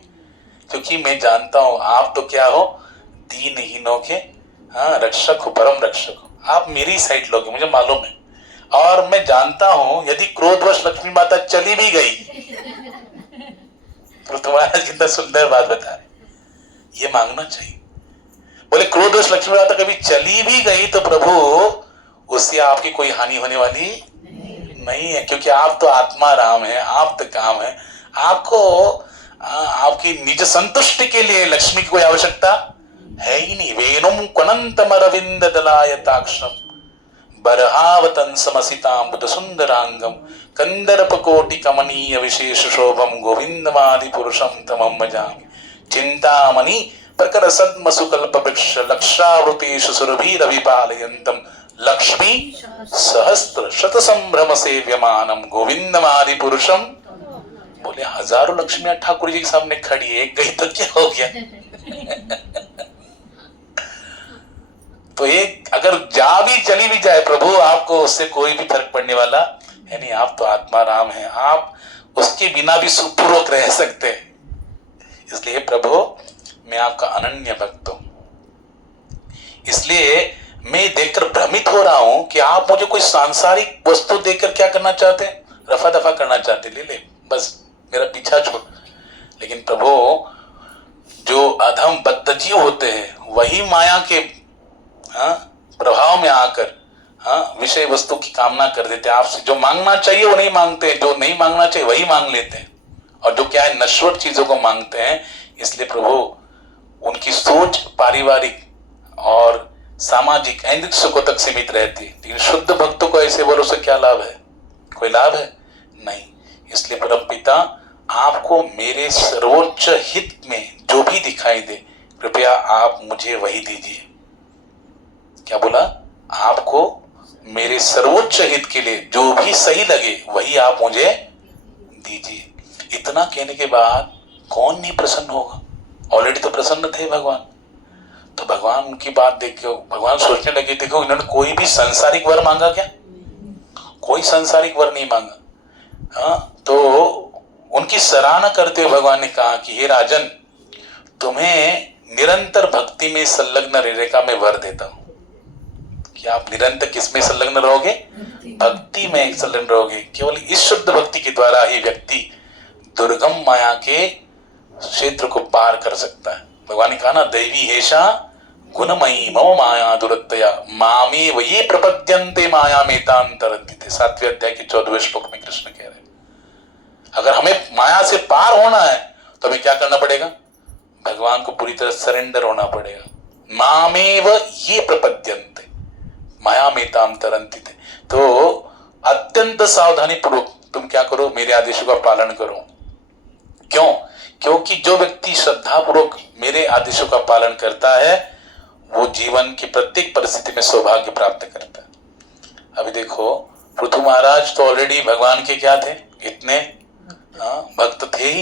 क्योंकि मैं जानता हूं आप तो क्या हो, दीनहीनों के, हाँ, रक्षक हो, परम रक्षक हो, आप मेरी साइड लोगे, मुझे मालूम है। और मैं जानता हूं यदि क्रोधवश लक्ष्मी माता चली भी गई, तो तुम्हारा कितना सुंदर बात बता रहे, ये मांगना चाहिए। बोले क्रोधवश लक्ष्मी माता कभी चली भी गई तो प्रभु उससे आपकी कोई हानि होने वाली नहीं है, क्योंकि आप तो आत्मा राम है, आप तो काम है, आपको आपकी निज संतुष्टि के लिए लक्ष्मी की कोई आवश्यकता है ही नहीं। वेणुम कनंतम अरविंद दलायताक्षम बरहावतन समसितांबुद सुंदरांगम कंदर्प कोटि कमनीय विशेष शोभम गोविंदमादि पुरुषम तमम भजामि चिंतामणि प्रकर सन्मसुकल्प वृक्ष लक्षावृतेषु सुरभिरभिपालयन्तम लक्ष्मी सहस्त्र शत संभ्रम सेव्यमानम गोविंदमादि पुरुषम। बोले हजारों लक्ष्मियां ठाकुर जी के सामने खड़ी है, गई तो क्या हो गया? तो एक अगर जा भी चली भी जाए प्रभु, आपको उससे कोई भी फर्क पड़ने वाला है नहीं। आप तो आत्मा राम हैं, आप उसके बिना भी सुखपूर्वक रह सकते हैं। इसलिए प्रभु मैं आपका अनन्य भक्त हूं। इसलिए मैं देखकर भ्रमित हो रहा हूं कि आप मुझे कोई सांसारिक वस्तु देकर क्या करना चाहते हैं? रफा दफा करना चाहते, ले ले बस मेरा पीछा छोड़। लेकिन प्रभु जो अधम बद्दजीव होते हैं वही माया के प्रभाव में आकर विषय वस्तु की कामना कर देते हैं। आपसे जो मांगना चाहिए वो नहीं मांगते, जो नहीं मांगना चाहिए वही मांग लेते हैं, और जो क्या है नश्वर चीजों को मांगते हैं। इसलिए प्रभु उनकी सोच पारिवारिक और सामाजिक ऐंदिक सुखों तक सीमित रहती है। लेकिन शुद्ध भक्तों को ऐसे बोलो से क्या लाभ है? कोई लाभ है नहीं। इसलिए परम पिता आपको मेरे सर्वोच्च हित में जो भी दिखाई दे कृपया आप मुझे वही दीजिए। क्या बोला? आपको मेरे सर्वोच्च हित के लिए जो भी सही लगे वही आप मुझे दीजिए। इतना कहने के बाद कौन नहीं प्रसन्न होगा? ऑलरेडी तो प्रसन्न थे भगवान। तो भगवान उनकी बात देखो, भगवान सोचने लगे देखो इन्होंने कोई भी सांसारिक वर मांगा क्या? कोई सांसारिक वर नहीं मांगा। तो उनकी सराहना करते हुए भगवान ने कहा कि हे राजन, तुम्हें निरंतर भक्ति में संलग्न रहने का मैं वर देता हूं। कि आप निरंतर किसमें संलग्न रहोगे? भक्ति में संलग्न रहोगे। केवल इस शुद्ध भक्ति के द्वारा ही व्यक्ति दुर्गम माया के क्षेत्र को पार कर सकता है। भगवान ने कहा ना, दैवी हेषा गुणमयी मम माया दुरत्तया मामे वये प्रपद्यन्ते माया मेतांतरन्ति। 7वें अध्याय के 14वें श्लोक में कृष्ण कह रहे हैं अगर हमें माया से पार होना है तो हमें क्या करना पड़ेगा? भगवान को पूरी तरह सरेंडर होना पड़ेगा। मामेव ये प्रपद्यन्ते माया मेतांतरन्ति। तो अत्यंत सावधानी पूर्वक तुम क्या करो? मेरे आदेशों का पालन करो। क्यों? क्योंकि जो व्यक्ति श्रद्धा पूर्वक मेरे आदेशों का पालन करता है वो जीवन की प्रत्येक परिस्थिति में सौभाग्य प्राप्त करता है। अभी देखो पृथु महाराज तो ऑलरेडी भगवान के क्या थे? इतने भक्त थे ही,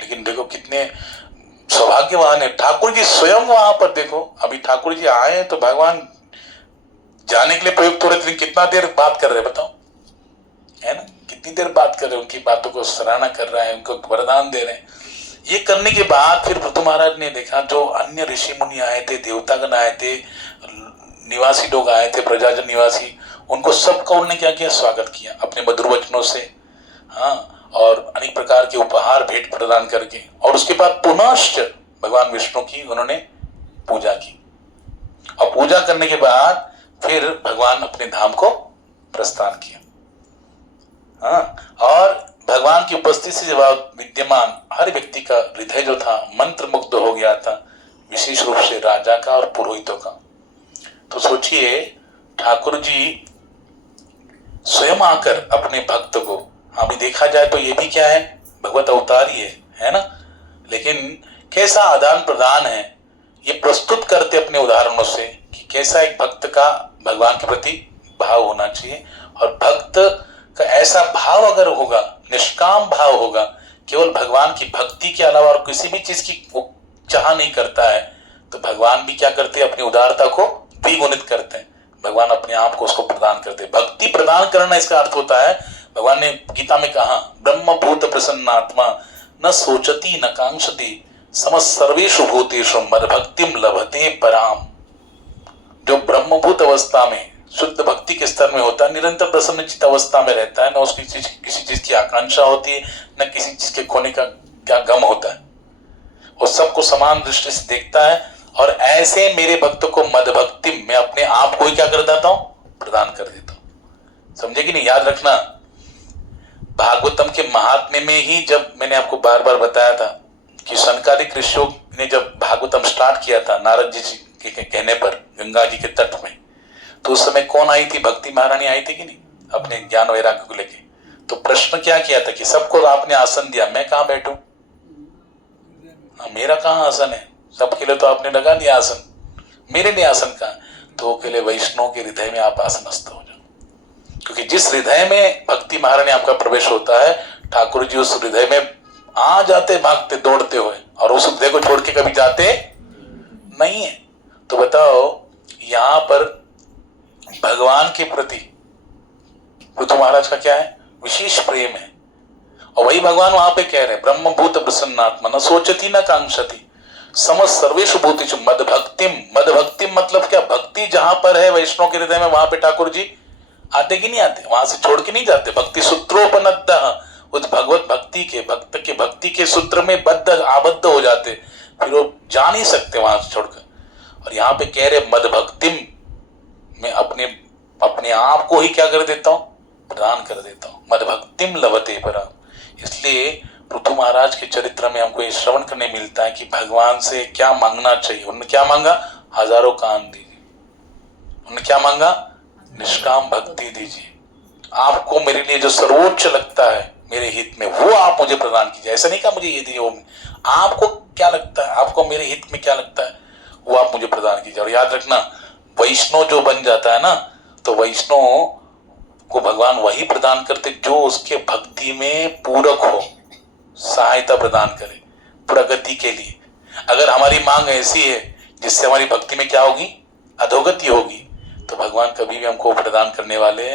लेकिन देखो कितने सौभाग्यवान है। ठाकुर जी स्वयं वहां पर देखो, अभी ठाकुर जी आए तो भगवान जाने के लिए प्रयुक्त हो रहे थे, कितना देर बात कर रहे हैं बताओ, है ना? कितनी देर बात कर रहे हैं, उनकी बातों को सराहना कर रहे हैं, उनको वरदान दे रहे हैं। ये करने के बाद फिर पृथु महाराज ने देखा जो अन्य ऋषि मुनि आए थे, देवतागण आए थे, निवासी लोग आए थे, प्रजाजन निवासी, उनको सबका उन्होंने क्या किया? स्वागत किया अपने मधुर वचनों से, और अनेक प्रकार के उपहार भेंट प्रदान करके। और उसके बाद पुनश्च भगवान विष्णु की उन्होंने पूजा की, और पूजा करने के बाद फिर भगवान अपने धाम को प्रस्थान किया। और भगवान की उपस्थिति से जब विद्यमान हर व्यक्ति का हृदय जो था मंत्र मुग्ध हो गया था, विशेष रूप से राजा का और पुरोहितों का। तो सोचिए ठाकुर जी स्वयं आकर अपने भक्त को, अभी देखा जाए तो ये भी क्या है? भगवत अवतार ही है ना? लेकिन कैसा आदान प्रदान है ये प्रस्तुत करते अपने उदाहरणों से कि कैसा एक भक्त का भगवान के प्रति भाव होना चाहिए। और भक्त का ऐसा भाव अगर होगा, निष्काम भाव होगा, केवल भगवान की भक्ति के अलावा और किसी भी चीज की वो चाह नहीं करता है, तो भगवान भी क्या करते हैं? अपनी उदारता को द्विगुणित करते हैं। भगवान अपने आप को उसको प्रदान करते हैं। भक्ति प्रदान करना इसका अर्थ होता है, भगवान ने गीता में कहा, ब्रह्म भूत प्रसन्नात्मा न सोचती न कांक्षति समस्त सर्वेषु भूतेषु मद भक्तिम लभते पराम। जो ब्रह्मभूत अवस्था में शुद्ध भक्ति के स्तर में होता है, निरंतर प्रसन्नचित अवस्था में रहता है, न उसकी किसी चीज की आकांक्षा होती है, न किसी चीज के खोने का क्या गम होता है। वो सबको समान दृष्टि से देखता है। और ऐसे मेरे भक्तों को मद भक्ति में अपने आप को ही क्या कर देता हूं? प्रदान कर देता हूं। समझे कि नहीं? याद रखना, भागवतम के महात्म्य में ही जब मैंने आपको बार बार बताया था कि सनकादिक ऋषियों ने जब भागवतम स्टार्ट किया था नारद जी के कहने पर गंगा जी के तट में, तो उस समय कौन आई थी? भक्ति महारानी आई थी कि नहीं? अपने ज्ञान वैराग्य को लेके। तो प्रश्न क्या किया था कि सबको आपने आसन दिया, मैं कहां बैठूं? मेरा कहां आसन है? सबके लिए तो आपने लगा दिया आसन, मेरे लिए आसन कहाँ? तो वो कहले वैष्णव के हृदय में आप आसनस्थ हो जाओ, क्योंकि जिस हृदय में भक्ति महारानी आपका प्रवेश होता है, ठाकुर जी उस हृदय में आ जाते भागते दौड़ते हुए, और उस हृदय को छोड़ के कभी जाते नहीं है। तो बताओ यहां पर भगवान के प्रति पृथु महाराज का क्या है? विशेष प्रेम है। और वही भगवान वहां पे कह रहे हैं, ब्रह्म भूत प्रसन्नात्मा न सोचती न कांक्षति समस्त सर्वेषु भूतेषु मद भक्तिम। मद भक्तिम मतलब क्या? भक्ति जहां पर है वैष्णव के हृदय में, वहां पे ठाकुर जी आते कि नहीं आते? वहां से छोड़ के नहीं जाते। भक्ति सूत्रोपनद्ध, उस भगवत भक्ति के भक्त के भक्ति के सूत्र में बद्ध आबद्ध हो जाते, फिर वो जा नहीं सकते वहां से छोड़कर। और यहाँ पे कह रहे मद भक्तिम, मैं अपने आप को ही क्या कर देता हूं? प्रदान कर देता हूं। मद भक्तिम लभते परा। इसलिए पृथु महाराज के चरित्र में हमको ये श्रवण करने मिलता है कि भगवान से क्या मांगना चाहिए। उन्होंने क्या मांगा? हजारों कान दीजिए। उन्होंने क्या मांगा? निष्काम भक्ति दीजिए। आपको मेरे लिए जो सर्वोच्च लगता है मेरे हित में, वो आप मुझे प्रदान कीजिए। ऐसा नहीं कहा मुझे ये दीजिए, आपको क्या लगता है, आपको मेरे हित में क्या लगता है, वो आप मुझे प्रदान कीजिए। और याद रखना, वैष्णव जो बन जाता है ना, तो वैष्णव को भगवान वही प्रदान करते जो उसके भक्ति में पूरक हो, सहायता प्रदान करे प्रगति के लिए। अगर हमारी मांग ऐसी है जिससे हमारी भक्ति में क्या होगी? अधोगति होगी, तो भगवान कभी भी हमको प्रदान करने वाले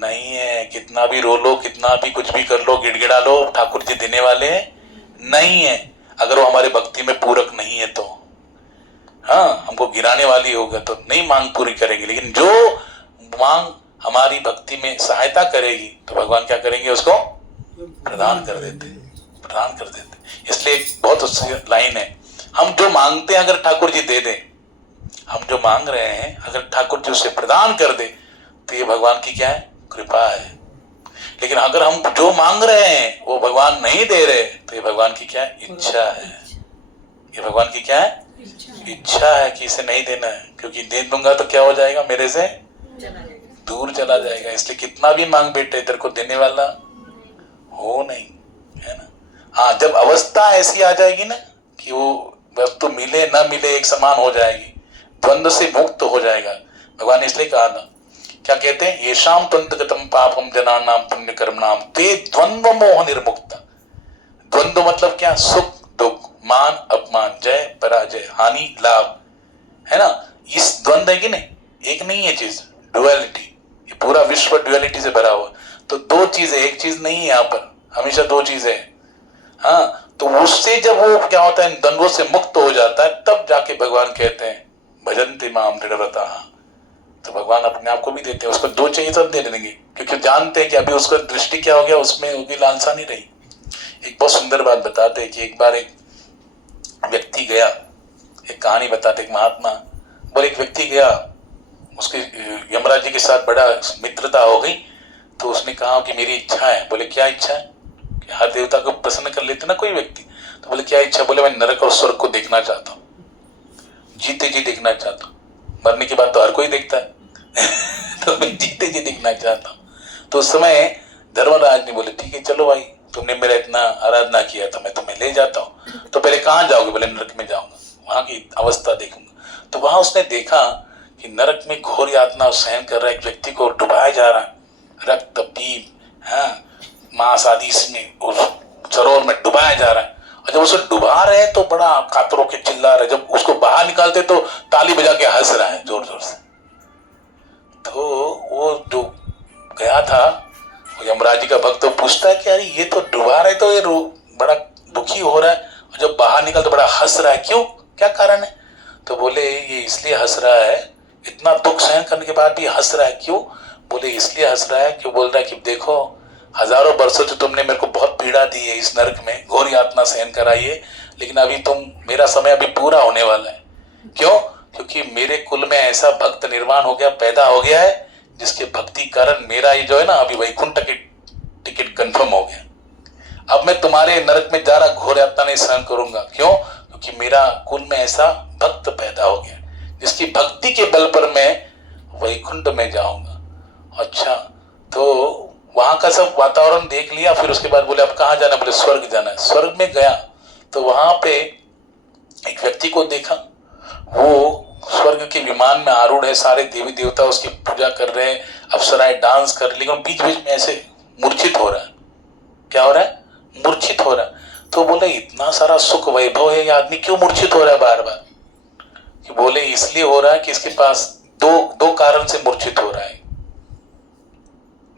नहीं है। कितना भी रो लो, कितना भी कुछ भी कर लो, गिड़गिड़ा लो, ठाकुर जी देने वाले नहीं है, अगर वो हमारे भक्ति में पूरक नहीं है तो। हाँ, हमको गिराने वाली होगा तो नहीं मांग पूरी करेंगे, लेकिन जो मांग हमारी भक्ति में सहायता करेगी तो भगवान क्या करेंगे? उसको प्रदान कर देते, प्रदान कर देते। इसलिए एक बहुत अच्छी लाइन है, हम जो मांगते हैं अगर ठाकुर जी दे दें, हम जो मांग रहे हैं अगर ठाकुर जी उसे प्रदान कर दे, तो ये भगवान की क्या है? कृपा है। लेकिन अगर हम जो मांग रहे हैं वो भगवान नहीं दे रहे, तो ये भगवान की क्या है? इच्छा है। ये भगवान की क्या है? इच्छा है कि इसे नहीं देना है, क्योंकि दे दूंगा तो क्या हो जाएगा? मेरे से दूर चला जाएगा। इसलिए कितना भी मांग बेटे, तेरे को देने वाला हो नहीं, है ना। हाँ, जब अवस्था ऐसी आ जाएगी ना कि वो वस्तु मिले ना मिले एक समान हो जाएगी, द्वंद्व से मुक्त हो जाएगा। भगवान ने इसलिए कहा ना, क्या कहते हैं? येषां त्वन्तगतं पापम जनानां पुण्य कर्मणाम ते द्वंद्व मोह निर्मुक्ता। द्वंद्व मतलब क्या? सुख दुख, मान अपमान, जय पराजय, हानि लाभ, है ना। इस द्वंद्व है कि नहीं? एक नहीं है चीज, डुअलिटी। ये पूरा विश्व डुअलिटी से भरा हुआ। तो दो चीजें, एक चीज नहीं है यहाँ पर, हमेशा दो चीजें हैं। हाँ, तो उससे जब वो क्या होता है? द्वंद्वों से मुक्त हो जाता है, तब जाके भगवान कहते हैं भजन्ते माम दृढ़व्रताः। तो भगवान अपने आप को भी देते हैं। उसको दो चाहिए सब दे देंगे, क्योंकि जानते हैं कि अभी उसका दृष्टि क्या हो गया, उसमें उनकी लालसा नहीं रही। एक बहुत सुंदर बात बताते हैं कि एक बार एक व्यक्ति गया, एक कहानी बताते, एक महात्मा बोले एक व्यक्ति गया, उसके यमराज जी के साथ बड़ा मित्रता हो गई, तो उसने कहा कि मेरी इच्छा है। बोले क्या इच्छा है? कि हर देवता को प्रसन्न कर लेते ना कोई व्यक्ति। तो बोले क्या इच्छा? बोले मैं नरक और स्वर्ग को देखना चाहता हूँ, जीते जी देखना चाहता हूँ। मरने के बाद तो हर कोई देखता है तो मैं जीते जी देखना चाहता हूँ। तो उस समय धर्मराज ने बोले ठीक है चलो भाई, तुमने मेरा इतना आराधना किया तो मैं तुम्हें ले जाता हूँ। तो पहले कहाँ जाओगे? बोले नरक में जाऊंगा, वहां की अवस्था देखूंगा। तो वहां उसने देखा कि नरक में घोर यातना सहन कर रहा एक व्यक्ति को डुबाया जा रहा है, रक्त पीप, हाँ, मांस आदि इसमें उस सरोवर में डुबाया जा रहा है। और जब उसे डुबा रहे हैं तो बड़ा कातरों के चिल्ला रहे, जब उसको बाहर निकालते तो ताली बजा के हंस रहा है जोर जोर से। तो वो जो गया था वो यमराज जी का भक्त तो पूछता है कि यार ये तो डुबा रहे तो ये बड़ा दुखी हो रहा है, और जब बाहर निकल तो बड़ा हंस रहा है, क्यों, क्या कारण है? तो बोले ये इसलिए हंस रहा है, इतना दुख सहन करने के बाद भी हंस रहा है, क्यों? बोले इसलिए हंस रहा है कि बोल रहा है कि देखो हजारों वर्षों से तुमने मेरे को बहुत पीड़ा दी है, इस नरक में घोर यातना सहन कराई है, लेकिन अभी मेरा समय अभी पूरा होने वाला है। क्यों? क्योंकि मेरे कुल में ऐसा भक्त निर्माण हो गया, पैदा हो गया है, जिसके भक्ति कारण मेरा ये जो है ना अभी वैकुंठ की टिकट कंफर्म हो गया। अब मैं तुम्हारे नरक में जा रहा घोर यातना नहीं सहन करूंगा। क्यों? क्योंकि मेरा कुल में ऐसा भक्त पैदा हो गया जिसकी भक्ति के बल पर मैं वैकुंठ में जाऊंगा। अच्छा, तो वहां का सब वातावरण देख लिया, फिर उसके बाद बोले अब कहाँ जाना? बोले स्वर्ग जाना है। स्वर्ग में गया तो वहां पे एक व्यक्ति को देखा, वो स्वर्ग के विमान में आरूढ़ है, सारे देवी देवता उसकी पूजा कर रहे हैं, अप्सराएं डांस कर रही, लेकिन बीच बीच में ऐसे मूर्छित हो रहा है। क्या हो रहा है? मूर्छित हो रहा है। तो बोले इतना सारा सुख वैभव है, ये आदमी क्यों मूर्छित हो रहा है बार बार? कि बोले इसलिए हो रहा है कि इसके पास दो कारण से मूर्छित हो रहा है।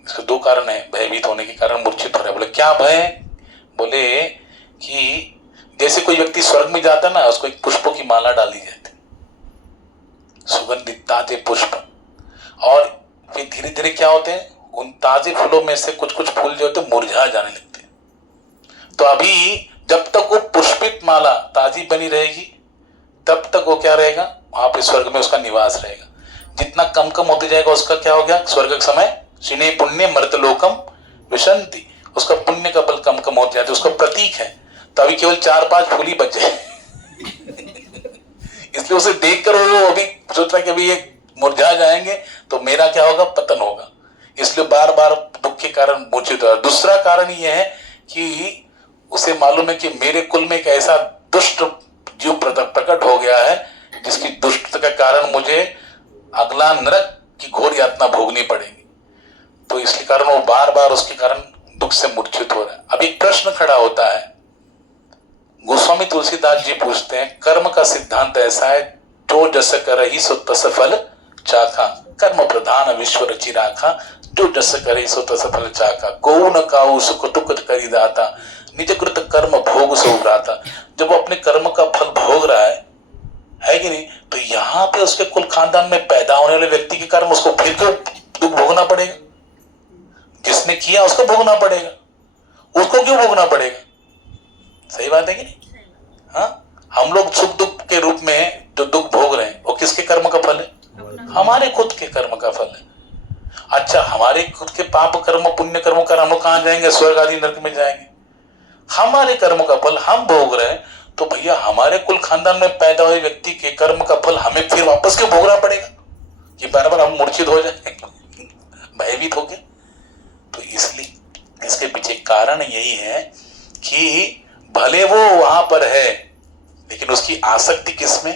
इसके दो कारण है, भयभीत होने के कारण मूर्छित हो रहा है। बोले क्या भय है? बोले कि जैसे कोई व्यक्ति स्वर्ग में जाता ना, उसको एक पुष्पों की माला डाली जाती, सुगंधित ताजे पुष्प, और फिर धीरे धीरे क्या होते हैं, उन ताजे फूलों में से कुछ कुछ फूल जो होते मुरझा जाने लगते हैं। तो अभी जब तक वो पुष्पित माला ताजी बनी रहेगी तब तक वो क्या रहेगा, वहां पे स्वर्ग में उसका निवास रहेगा। जितना कम कम होते जाएगा उसका क्या हो गया, स्वर्ग के समय शिने पुण्य मर्तलोकम विशंति, उसका पुण्य का बल कम कम होते जाते, उसका प्रतीक है। तो अभी केवल 4-5 फूल ही बचे इसलिए उसे देखकर वो अभी सोच रहा कि अभी ये मुरझा जाएंगे तो मेरा क्या होगा, पतन होगा। इसलिए बार बार दुख के कारण मूर्छित हो। दूसरा कारण ये है कि उसे मालूम है कि मेरे कुल में एक ऐसा दुष्ट जीव प्रकट हो गया है जिसकी दुष्टता के कारण मुझे अगला नरक की घोर यातना भोगनी पड़ेगी। तो इसके कारण वो बार बार उसके कारण दुख से मूर्छित हो रहा है। अब एक प्रश्न खड़ा होता है, गोस्वामी तुलसीदास जी पूछते हैं, कर्म का सिद्धांत ऐसा है, जो जस करहि सो तस फल चाखा, कर्म प्रधान विश्व रचि राखा, जो जस करहि सो तस फल चाखा, को न काऊ सुख दुख करि दाता, निज कृत कर्म भोग सो भ्राता। जब वो अपने कर्म का फल भोग रहा है कि नहीं, तो यहाँ पे उसके कुल खानदान में पैदा होने वाले व्यक्ति के कर्म उसको फिर क्यों दुख भोगना पड़ेगा? जिसने किया उसको भोगना पड़ेगा, उसको क्यों भोगना पड़ेगा? सही बात है कि नहीं? हाँ, हम लोग सुख दुख के रूप में जो दुख भोग रहे हैं वो किसके कर्म का फल है? हमारे खुद के कर्म का फल है। अच्छा, हमारे खुद के पाप कर्म पुण्य कर्मों का हम लोग कहां जाएंगे? स्वर्ग आदि नरक में जाएंगे। हमारे कर्म का फल हम भोग रहे हैं, तो भैया हमारे कुल खानदान में पैदा हुए व्यक्ति के कर्म का फल हमें फिर वापस क्यों भोगना पड़ेगा? कि बार बार हम मूर्छित हो जाए भयभीत हो गए। तो इसलिए इसके पीछे कारण यही है कि भले वो वहां पर है लेकिन उसकी आसक्ति किसमें?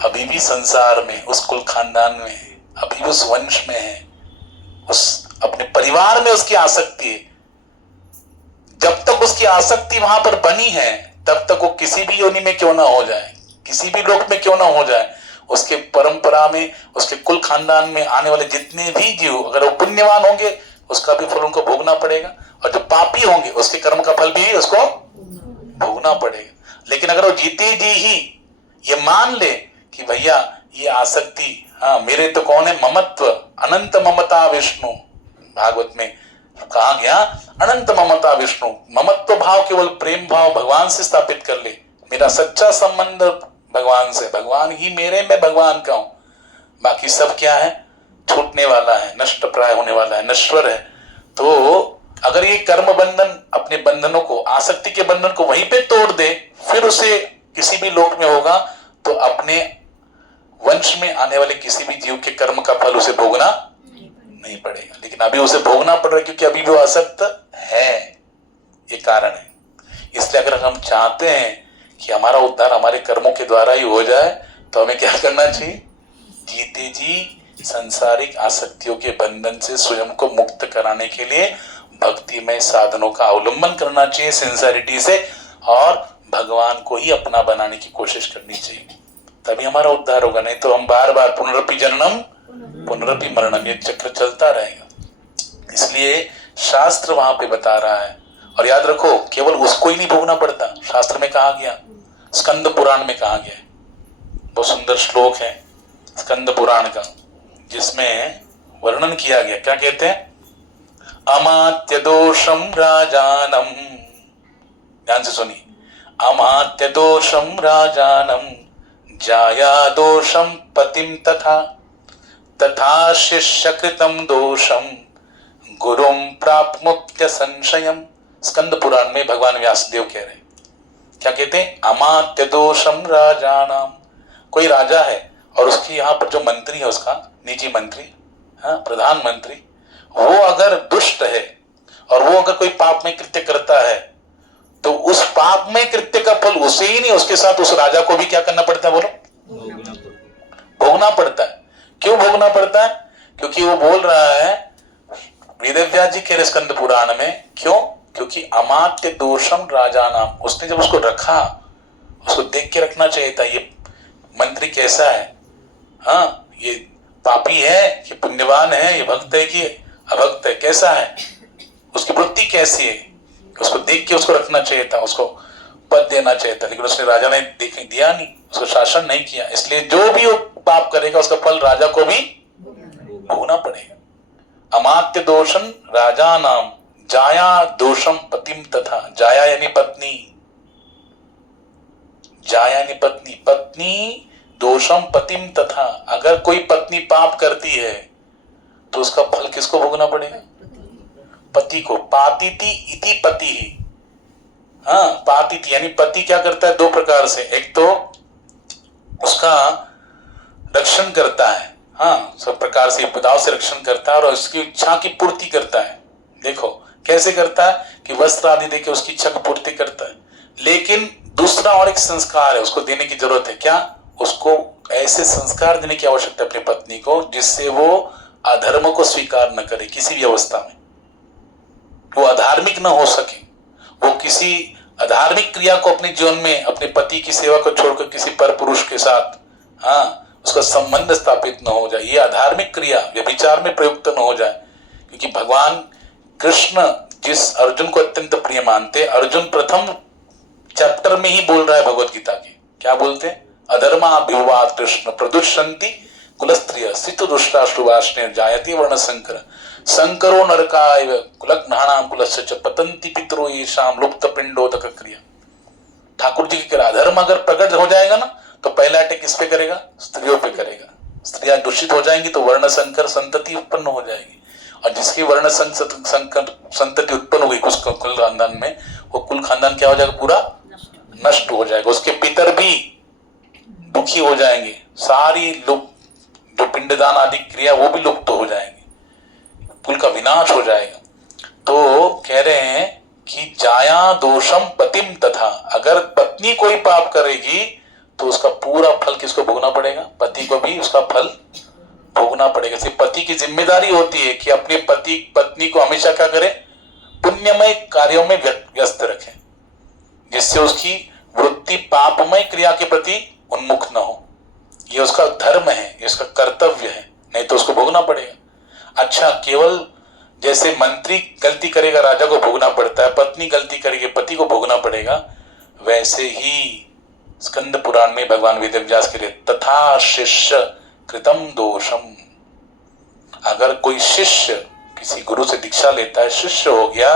अभी भी संसार में, उस कुल खानदान में है, अभी भी उस वंश में है, उस अपने परिवार में उसकी आसक्ति है। जब तक उसकी आसक्ति वहां पर बनी है तब तक वो किसी भी योनि में क्यों ना हो जाए, किसी भी लोक में क्यों ना हो जाए, उसके परंपरा में, उसके कुल खानदान में आने वाले जितने भी जीव, अगर वो पुण्यवान होंगे उसका भी फल उनको भोगना पड़ेगा, और जो पापी होंगे उसके कर्म का फल भी उसको भोगना पड़ेगा। लेकिन अगर वो जीते जी ही ये मान ले कि भैया ये आसक्ति, हाँ मेरे तो कौन है, ममत्व, अनंत ममता विष्णु, भागवत में कहा गया अनंत ममता विष्णु, ममत्व भाव केवल प्रेम भाव भगवान से स्थापित कर ले, मेरा सच्चा संबंध भगवान से, भगवान ही मेरे, मैं भगवान का हूं, बाकी सब क्या है, छूटने वाला है, नष्ट प्राय होने वाला है, नश्वर है। तो अगर ये कर्म बंधन अपने बंधनों को, आसक्ति के बंधन को वहीं पे तोड़ दे, फिर उसे किसी भी लोक में होगा तो अपने वंश में आने वाले किसी भी जीव के कर्म का फल उसे भोगना नहीं पड़ेगा। लेकिन अभी उसे भोगना पड़ रहा है क्योंकि अभी वो आसक्त है, ये कारण है। इसलिए अगर हम चाहते हैं कि हमारा उद्धार हमारे कर्मों के द्वारा ही हो जाए तो हमें क्या करना चाहिए? जीते जी सांसारिक आसक्तियों के बंधन से स्वयं को मुक्त कराने के लिए भक्तिमय साधनों का अवलंबन करना चाहिए सिंसियरिटी से, और भगवान को ही अपना बनाने की कोशिश करनी चाहिए, तभी हमारा उद्धार होगा। नहीं तो हम बार बार पुनरपि जननम पुनरपि मरणम, ये चक्र चलता रहेगा। इसलिए शास्त्र वहां पे बता रहा है, और याद रखो केवल उसको ही नहीं भोगना पड़ता, शास्त्र में कहा गया, स्कंद पुराण में कहा गया, बहुत सुंदर श्लोक है स्कंद पुराण का, जिसमें वर्णन किया गया, क्या कहते हैं, अमात्य दोषम राजानम, ध्यान से सुनिए, अमात्य दोषम राजानम जाया दोषम पतिम तथा तथा शिष्य कृतम दोषम गुरुम प्राप्मुत्य संशयम। स्कंद पुराण में भगवान व्यासदेव कह रहे हैं, क्या कहते हैं, अमात्य दोषम राजानाम, कोई राजा है और उसकी यहाँ पर जो मंत्री है, उसका निजी मंत्री, हाँ प्रधानमंत्री, वो अगर दुष्ट है और वो अगर कोई पाप में कृत्य करता है तो उस पाप में कृत्य का फल उसे ही नहीं, उसके साथ उस राजा को भी क्या करना पड़ता है, बोलो, भोगना पड़ता है। क्यों भोगना पड़ता है? क्योंकि वो बोल रहा है वेदव्यास जी के स्कंद पुराण में, क्यों? क्योंकि अमात्य दोषम राजा नाम, उसने जब उसको रखा, उसको देख के रखना चाहिए था, ये मंत्री कैसा है, हाँ ये पापी है कि पुण्यवान है, ये भक्त है कि अभक्त है, कैसा है, उसकी वृत्ति कैसी है, उसको देख के उसको रखना चाहिए था, उसको पद देना चाहिए था। लेकिन उसने, राजा ने देखने दिया नहीं, उसको शासन नहीं किया, इसलिए जो भी वो पाप करेगा उसका फल राजा को भी भोगना पड़ेगा। अमात्य दोषम राजा नाम जाया दोषम पतिम तथा, जाया यानी पत्नी, जाया यानी पत्नी, पत्नी दोषम पतिम तथा, अगर कोई पत्नी पाप करती है तो उसका फल किसको भोगना पड़ेगा? पति को। पातिति इति पति ही, हाँ पातिति यानी पति क्या करता है, दो प्रकार से, एक तो उसका रक्षण करता है, हाँ सब प्रकार से विपदाओं से रक्षण करता है और उसकी इच्छा की पूर्ति करता है। देखो कैसे करता है कि वस्त्र आदि देके उसकी इच्छा की पूर्ति करता है। लेकिन दूसरा और एक संस्कार है उसको देने की जरूरत है, क्या? उसको ऐसे संस्कार देने की आवश्यकता है अपनी पत्नी को जिससे वो अधर्म को स्वीकार न करे, किसी भी अवस्था में वो अधार्मिक न हो सके, वो किसी अधार्मिक क्रिया को अपने जीवन में, अपने पति की सेवा को छोड़कर किसी पर पुरुष के साथ, हाँ उसका संबंध स्थापित न हो जाए, ये अधार्मिक क्रिया व्यभिचार में प्रयुक्त न हो जाए। क्योंकि भगवान कृष्ण जिस अर्जुन को अत्यंत प्रिय मानते, अर्जुन प्रथम चैप्टर में ही बोल रहा है भगवत गीता के, क्या बोलते हैं? अधर्मा विवाद कृष्ण प्रदुष्यन्ति कुलस्त्रिय स्थित दुष्टाश्रुवाष्णे जायते वर्ण संकर संकरो नरकाय कुलघ्नानाम कुलस्य च पतन्ति पितरो येषाम लुप्त पिंडोदक क्रिया। ठाकुर जी की कह, अधर्म अगर प्रकट हो जाएगा ना तो पहला अटैक किस पे करेगा? स्त्रियों पे करेगा। स्त्रियां दूषित हो जाएंगी तो वर्ण संकर संतति उत्पन्न हो जाएगी, और जिसकी वर्ण संकर संतति उत्पन्न हुई उसका कुल खानदान में, वो कुल खानदान क्या हो जाएगा? पूरा नष्ट हो जाएगा। उसके पितर भी दुखी हो जाएंगे, सारी जो पिंडदान आदि क्रिया वो भी लुप्त हो जाएंगे, कुल का विनाश हो जाएगा। तो कह रहे हैं कि जाया दोषम पतिम तथा, अगर पत्नी कोई पाप करेगी तो उसका पूरा फल किसको भोगना पड़ेगा? पति को भी उसका फल भोगना पड़ेगा। सिर्फ पति की जिम्मेदारी होती है कि अपने पत्नी को हमेशा क्या करे? पुण्यमय कार्यों में व्यस्त रखें, जिससे उसकी वृत्ति पापमय क्रिया के प्रति उन्मुख न हो। ये उसका धर्म है, ये उसका कर्तव्य है, नहीं तो उसको भोगना पड़ेगा। अच्छा, केवल जैसे मंत्री गलती करेगा राजा को भोगना पड़ता है, पत्नी गलती करेगी पति को भोगना पड़ेगा, वैसे ही स्कंद पुराण में भगवान वेदव्यास के लिए तथा शिष्य कृतम दोषम, अगर कोई शिष्य किसी गुरु से दीक्षा लेता है, शिष्य हो गया,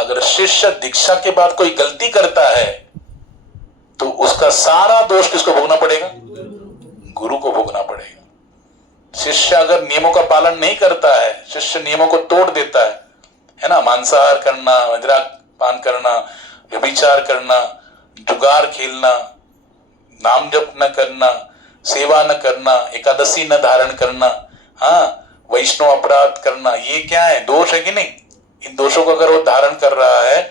अगर शिष्य दीक्षा के बाद कोई गलती करता है तो उसका सारा दोष किसको भोगना पड़ेगा? गुरु को भोगना पड़ेगा। शिष्य अगर नियमों का पालन नहीं करता है, शिष्य नियमों को तोड़ देता है ना, मांसाहार करना, मदिरा पान करना, व्यभिचार करना, जुगार खेलना, नाम जप न करना, सेवा न करना, एकादशी न धारण करना, हाँ वैष्णव अपराध करना, ये क्या है? दोष है कि नहीं? इन दोषों को अगर वो धारण कर रहा है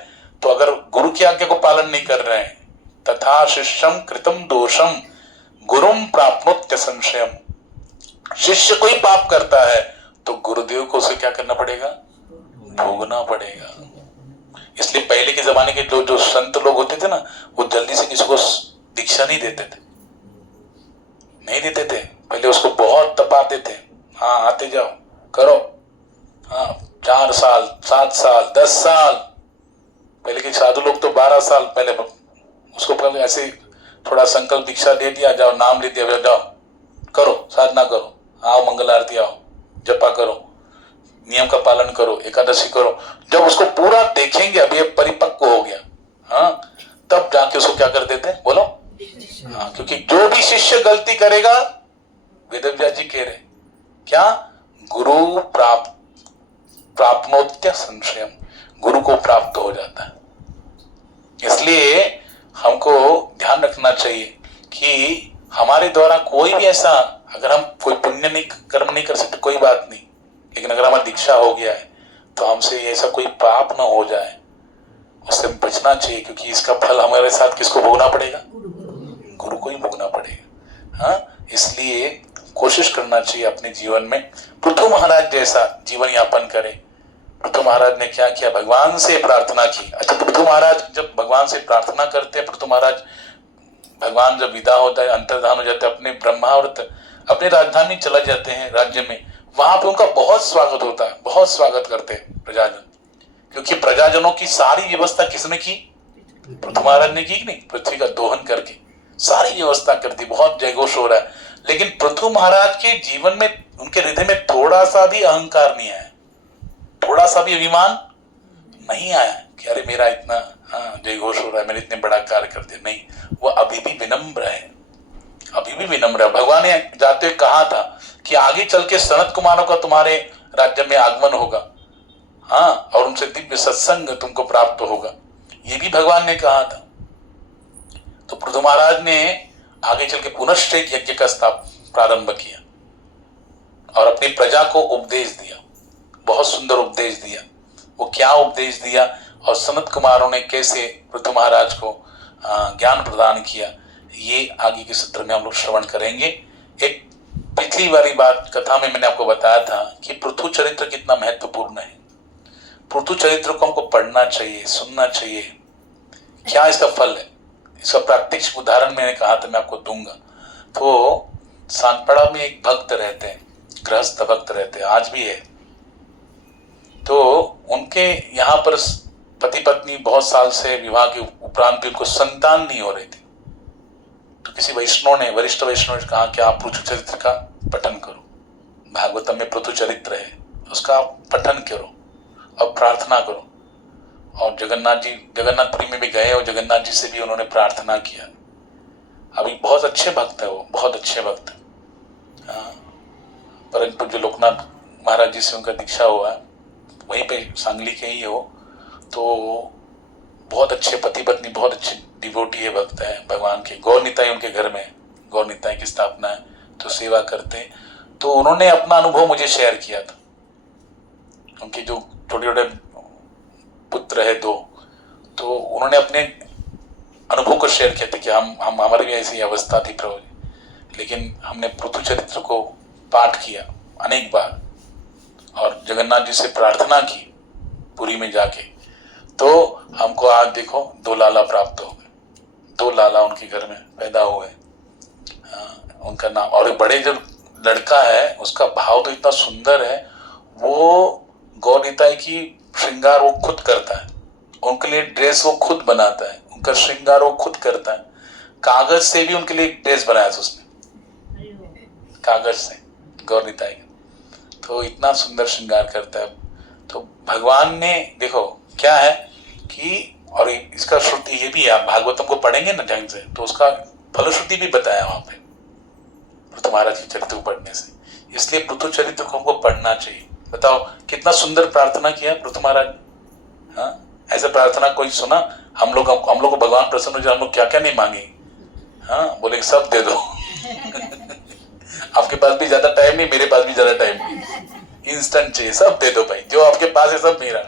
तो अगर गुरु की आज्ञा को पालन नहीं कर रहे हैं, तथा शिष्यम कृतम दोषम गुरुम प्राप्नोत्य संशयम, शिष्य कोई पाप करता है तो गुरुदेव को उसे क्या करना पड़ेगा? भोगना पड़ेगा। इसलिए पहले के जमाने के जो संत लोग होते थे ना, वो जल्दी से किसी को दीक्षा नहीं देते थे, नहीं देते थे, पहले उसको बहुत तपाते थे। हाँ आते जाओ करो, हाँ 4 साल 7 साल 10 साल, पहले के साधु लोग तो 12 साल पहले उसको पहले ऐसे थोड़ा संकल्प दीक्षा दे दिया, जाओ नाम ले दिया, जाओ करो साधना करो, आओ मंगल आरती आओ, जपा करो, नियम का पालन करो, एकादशी करो। जब उसको पूरा देखेंगे अब ये परिपक्व हो गया, हाँ तब जाके उसको क्या कर देते हैं? बोलो हाँ, क्योंकि जो भी शिष्य गलती करेगा, वेदव्यास जी कह रहे क्या? गुरु प्राप्नोत्य संशयम, गुरु को प्राप्त हो जाता है। इसलिए हमको ध्यान रखना चाहिए कि हमारे द्वारा कोई भी ऐसा, अगर हम कोई पुण्य नहीं कर्म नहीं कर सकते कोई बात नहीं, लेकिन अगर हमारी दीक्षा हो गया है तो हमसे ऐसा कोई पाप ना हो जाए, उससे हम सोचना चाहिए, क्योंकि इसका फल हमारे साथ किसको भोगना पड़ेगा? गुरु को ही भोगना पड़ेगा। हाँ, इसलिए कोशिश करना चाहिए अपने जीवन में पृथु महाराज जैसा जीवन यापन करें। पृथु महाराज ने क्या किया? भगवान से प्रार्थना की। अच्छा, तो पृथु महाराज जब भगवान से प्रार्थना करते हैं, पृथु महाराज भगवान जब विदा होता है, अंतर्धान हो जाते हैं, अपने ब्रह्मावर्त अपने राजधानी चला जाते हैं राज्य में, वहां पे उनका बहुत स्वागत होता है, बहुत स्वागत करते हैं प्रजाजन, क्योंकि प्रजाजनों की सारी व्यवस्था किसने की? पृथु महाराज ने की कि नहीं? पृथ्वी का दोहन करके सारी व्यवस्था कर दी, बहुत जयघोष हो रहा है। लेकिन पृथु महाराज के जीवन में, उनके हृदय में थोड़ा सा भी अहंकार नहीं आया, थोड़ा सा भी अभिमान नहीं आया कि अरे मेरा इतना जयघोष हो रहा है, मैंने इतने बड़ा कार्य कर दिया। नहीं, वो अभी भी विनम्र है, अभी भी विनम्र है। भगवान ने जाते हुए कहा था कि आगे चल के सनत कुमारों का तुम्हारे राज्य में आगमन होगा, हाँ, और उनसे दिव्य सत्संग तुमको प्राप्त होगा, ये भी भगवान ने कहा था। तो पृथु महाराज ने आगे चल के पुनश्च एक यज्ञ का प्रारंभ किया और अपनी प्रजा को उपदेश दिया, बहुत सुंदर उपदेश दिया। वो क्या उपदेश दिया और सनत कुमारों ने कैसे पृथु महाराज को ज्ञान प्रदान किया, ये आगे के सत्र में हम लोग श्रवण करेंगे। एक पिछली वाली बात कथा में मैंने आपको बताया था कि पृथु चरित्र कितना महत्वपूर्ण है। पृथु चरित्र को हमको पढ़ना चाहिए, सुनना चाहिए। क्या इसका फल है, इसका प्रात्यक्षिक उदाहरण मैंने कहा था, मैं आपको दूंगा। तो सानपड़ा में एक भक्त रहते हैं, गृहस्थ भक्त रहते हैं, आज भी है। तो उनके यहाँ पर पति पत्नी बहुत साल से विवाह के उपरांत भी उनको संतान नहीं हो रही थी। तो किसी वैष्णव ने, वरिष्ठ वैष्णव ने कहा कि आप पृथु चरित्र का पठन करो, भागवतम में पृथु चरित्र है, उसका पठन करो और प्रार्थना करो। और जगन्नाथ जी, जगन्नाथपुरी में भी गए और जगन्नाथ जी से भी उन्होंने प्रार्थना किया। अभी बहुत अच्छे भक्त है वो, बहुत अच्छे भक्त। परंतु जो लोकनाथ महाराज जी से उनका दीक्षा हुआ है, वहीं पे सांगली के ही हो, तो बहुत अच्छे पति पत्नी, बहुत अच्छे डिवोटी है, भक्त है भगवान के। गौर निताई उनके घर में, गौर निताई की स्थापना है, तो सेवा करते हैं। तो उन्होंने अपना अनुभव मुझे शेयर किया था। उनके जो छोटे छोटे पुत्र है दो, तो उन्होंने अपने अनुभव को शेयर किया था कि हम हमारी भी ऐसी अवस्था थी प्रभु जी, लेकिन हमने पृथु चरित्र को पाठ किया अनेक बार और जगन्नाथ जी से प्रार्थना की पुरी में जाके, तो हमको आज देखो 2 लाला प्राप्त हो गए। 2 लाला उनके घर में पैदा हुए। उनका नाम, और एक बड़े जब लड़का है उसका भाव तो इतना सुंदर है, वो गौर निताई की श्रृंगार वो खुद करता है, उनके लिए ड्रेस वो खुद बनाता है, उनका श्रृंगार वो खुद करता है। कागज से भी उनके लिए ड्रेस बनाया था उसने, कागज से, गौर निताई। तो इतना सुंदर श्रृंगार करता है। तो भगवान ने देखो क्या है कि, और इसका श्रुति ये भी है, आप भागवतम को पढ़ेंगे ना ढंग से तो उसका फलश्रुति भी बताया वहां पे पृथु महाराज के चरित्र को पढ़ने से। इसलिए पृथु चरित्र को हमको पढ़ना चाहिए। बताओ कितना सुंदर प्रार्थना किया पृथु महाराज। हाँ, ऐसा प्रार्थना कोई सुना? हम लोग को भगवान प्रसन्न हो जाए, हम लोग क्या क्या नहीं मांगे। हाँ, बोले सब दे दो आपके पास भी ज्यादा टाइम नहीं, मेरे पास भी ज्यादा टाइम नहीं, इंस्टेंट चाहिए, सब दे दो भाई, जो आपके पास है सब मेरा।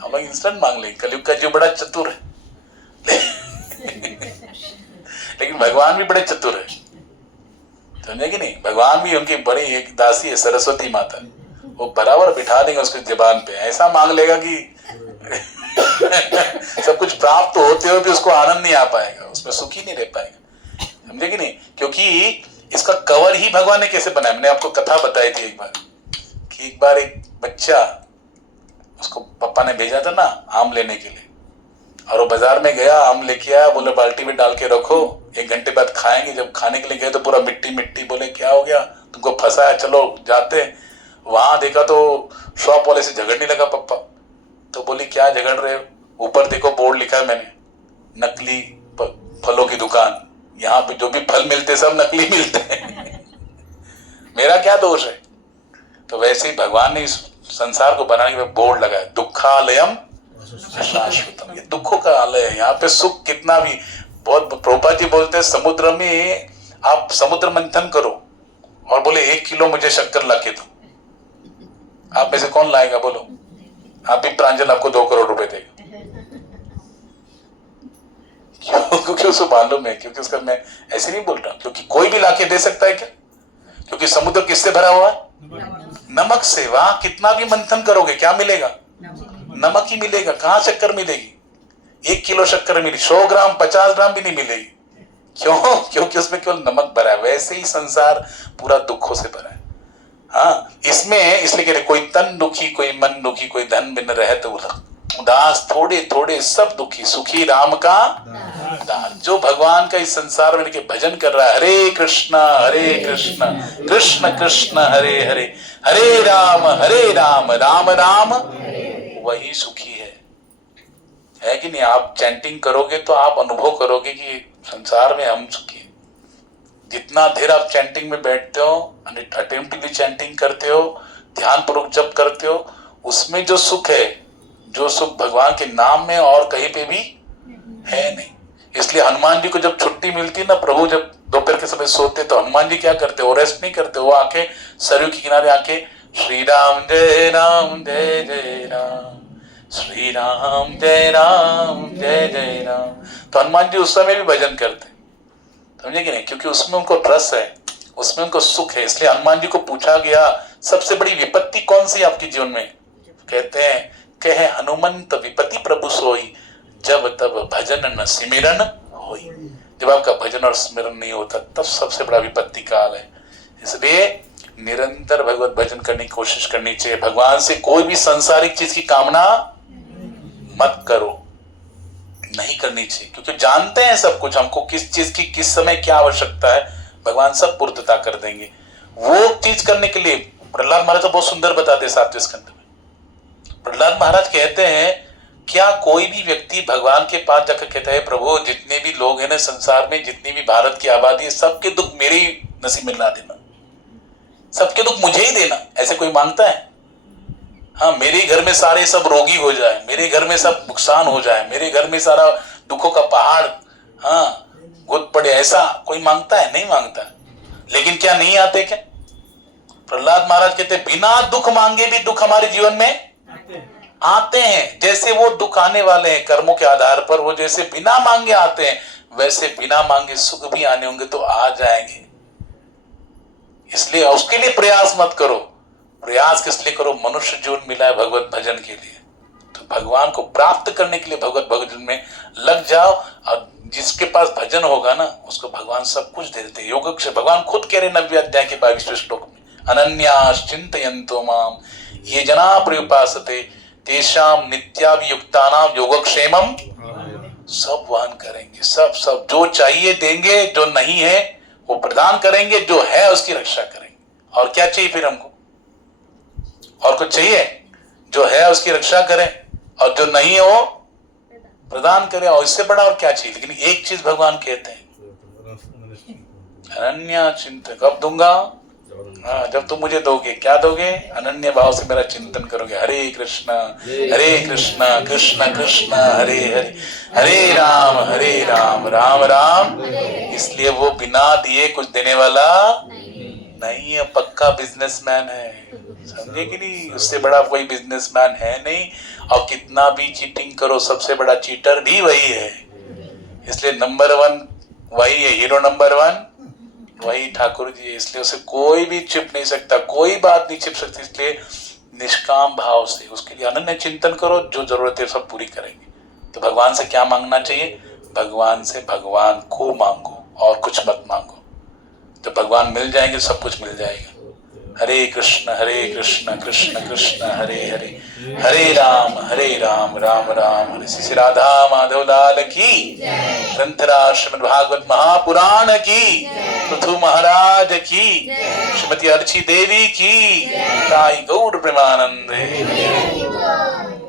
हम लोग इंस्टेंट मांग लेंगे, कलयुग का जो बड़ा चतुर है लेकिन भगवान भी बड़े चतुर है, समझे कि नहीं? भगवान भी उनकी बड़ी एक दासी है, सरस्वती माता, वो बराबर बिठा देंगे उसकी जुबान पे, ऐसा मांग लेगा कि सब कुछ प्राप्त होते हुए भी उसको आनंद नहीं आ पाएगा, उसमें सुखी नहीं रह पाएगा, समझे कि नहीं? क्योंकि इसका कवर ही भगवान ने कैसे बनाया, मैंने आपको कथा बताई थी एक बार कि एक बार एक बच्चा, उसको पापा ने भेजा था ना आम लेने के लिए, और वो बाजार में गया, आम लेके आया, बोले बाल्टी में डाल के रखो, 1 घंटे बाद खाएंगे। जब खाने के लिए गए तो पूरा मिट्टी मिट्टी, बोले क्या हो गया, तुमको फंसाया, चलो जाते। वहां देखा तो शॉप वाले से झगड़ने लगा पप्पा। तो बोली क्या झगड़ रहे हो? ऊपर देखो बोर्ड लिखा है मैंने, नकली फलों की दुकान, यहाँ पे जो भी फल मिलते सब नकली मिलते हैं मेरा क्या दोष है? तो वैसे ही भगवान ने इस संसार को बनाने के बोर्ड लगाया, दुखालयम शाश्वतम, ये दुखों का आलय है, यहाँ पे सुख कितना भी। बहुत प्रभुपाद जी बोलते हैं समुद्र में आप समुद्र मंथन करो और बोले 1 किलो मुझे शक्कर ला के दो, आप में से कौन लाएगा बोलो? आप भी प्रांजल आपको 2 करोड़ रुपए देगा। उसको मालूम है, क्योंकि उसका मैं ऐसे नहीं बोल रहा, क्योंकि कोई भी लाके दे सकता है क्या? क्योंकि समुद्र किससे भरा हुआ है? नमक से। वहां कितना भी मंथन करोगे क्या मिलेगा? नमक ही मिलेगा। कहां शक्कर मिलेगी? 1 किलो शक्कर मिली, 100 ग्राम 50 ग्राम भी नहीं मिलेगी। क्यों? क्योंकि उसमें केवल नमक भरा है। वैसे ही संसार पूरा दुखों से भरा है। हाँ, इसमें इसलिए कह रहे कोई तन दुखी, कोई मन दुखी, कोई धन बिन रहे तो उदास, थोड़े थोड़े सब दुखी, सुखी राम का दास। जो भगवान का इस संसार में लेके भजन कर रहा है, हरे कृष्णा कृष्ण कृष्ण हरे हरे, हरे राम राम राम, वही सुखी है कि नहीं? आप चैंटिंग करोगे तो आप अनुभव करोगे कि संसार में हम सुखी हैं। जितना देर आप चैंटिंग में बैठते हो, अटेम्प्टली चैंटिंग करते हो, ध्यान पूर्वक जप करते हो, उसमें जो सुख है, जो सुख भगवान के नाम में और कहीं पे भी है नहीं। इसलिए हनुमान जी को जब छुट्टी मिलती ना, प्रभु जब दोपहर के समय सोते तो हनुमान जी क्या करते? वो रेस्ट नहीं करते, वो आके सरयू के किनारे आके श्री राम जय जय राम, श्री राम जय जय राम। तो हनुमान जी उस समय भी भजन करते, समझे कि नहीं? क्योंकि उसमें उनको रस है, उसमें उनको सुख है। इसलिए हनुमान जी को पूछा गया सबसे बड़ी विपत्ति कौन सी आपके जीवन में? कहते हैं कहे हनुमंत विपत्ति प्रभु सोई, जब तब भजन न सिमरन होई। जब आपका भजन और स्मरण नहीं होता तब सबसे बड़ा विपत्ति काल है। इसलिए निरंतर भगवत भजन करने की कोशिश करनी चाहिए। भगवान से कोई भी सांसारिक चीज की कामना मत करो, नहीं करनी चाहिए, क्योंकि जानते हैं सब कुछ, हमको किस चीज की किस समय क्या आवश्यकता है, भगवान सब पूर्तता कर देंगे। वो चीज करने के लिए प्रहलाद महाराज तो बहुत सुंदर बताते हैं 7वें स्कंद में। प्रहलाद महाराज कहते हैं क्या कोई भी व्यक्ति भगवान के पास जाकर कहता है प्रभु जितने भी लोग हैं ना संसार में, जितनी भी भारत की आबादी है, सबके दुख मेरे ही नसीब में ला देना, सबके दुख मुझे ही देना, ऐसे कोई मांगता है? हाँ, मेरे घर में सारे सब रोगी हो जाए, मेरे घर में सब नुकसान हो जाए, मेरे घर में सारा दुखों का पहाड़ गुद पड़े, ऐसा कोई मांगता है? नहीं मांगता। लेकिन क्या नहीं आते क्या? प्रहलाद महाराज कहते बिना दुख मांगे भी दुख हमारे जीवन में आते हैं। जैसे वो दुख आने वाले हैं कर्मों के आधार पर, वो जैसे बिना मांगे आते हैं, वैसे बिना मांगे सुख भी आने होंगे तो आ जाएंगे। इसलिए उसके लिए प्रयास मत करो। प्रयास किस लिए करो? मनुष्य जीवन मिला है भगवत भजन के लिए, तो भगवान को प्राप्त करने के लिए भगवत भजन में लग जाओ। और जिसके पास भजन होगा ना उसको भगवान सब कुछ दे देते। योगक्षेम भगवान खुद कह रहे 90वें अध्याय के 22वें श्लोक में, अनन्यास चिंतयन्तो माम ये जना प्रयुपासते तेषाम नित्याभियुक्तानाम योगक्षेमम। सब वहन करेंगे, सब जो चाहिए देंगे, जो नहीं है वो प्रदान करेंगे, जो है उसकी रक्षा करेंगे। और क्या चाहिए फिर हमको? और कुछ चाहिए? जो है उसकी रक्षा करें और जो नहीं है वो प्रदान करें, और इससे बड़ा और क्या चाहिए? लेकिन एक चीज भगवान कहते हैं अनन्या चिंतन। कब दूंगा? जब तुम मुझे दोगे। क्या दोगे? अनन्य भाव से मेरा चिंतन करोगे। हरे कृष्णा कृष्ण कृष्ण हरे हरे, हरे राम राम राम। इसलिए वो बिना दिए कुछ देने वाला नहीं है, पक्का बिजनेसमैन है, समझे कि नहीं? उससे बड़ा कोई बिजनेसमैन है नहीं। और कितना भी चीटिंग करो, सबसे बड़ा चीटर भी वही है। इसलिए नंबर 1 वही है, हीरो नंबर 1 वही ठाकुर जी है। इसलिए उसे कोई भी छिप नहीं सकता, कोई बात नहीं छिप सकती। इसलिए निष्काम भाव से उसके लिए अनन्य चिंतन करो, जो जरूरत है सब पूरी करेंगे। तो भगवान से क्या मांगना चाहिए? भगवान से भगवान को मांगो और कुछ मत मांगो, तो भगवान मिल जाएंगे, सब कुछ मिल जाएगा। हरे कृष्ण कृष्ण कृष्ण हरे हरे, हरे राम राम राम हरे। श्री राधा माधव लाल की, ग्रंथराज श्रीमद् भागवत महापुराण की, पृथु महाराज की, श्रीमती अर्ची देवी की, ताई गौर प्रेमानंद।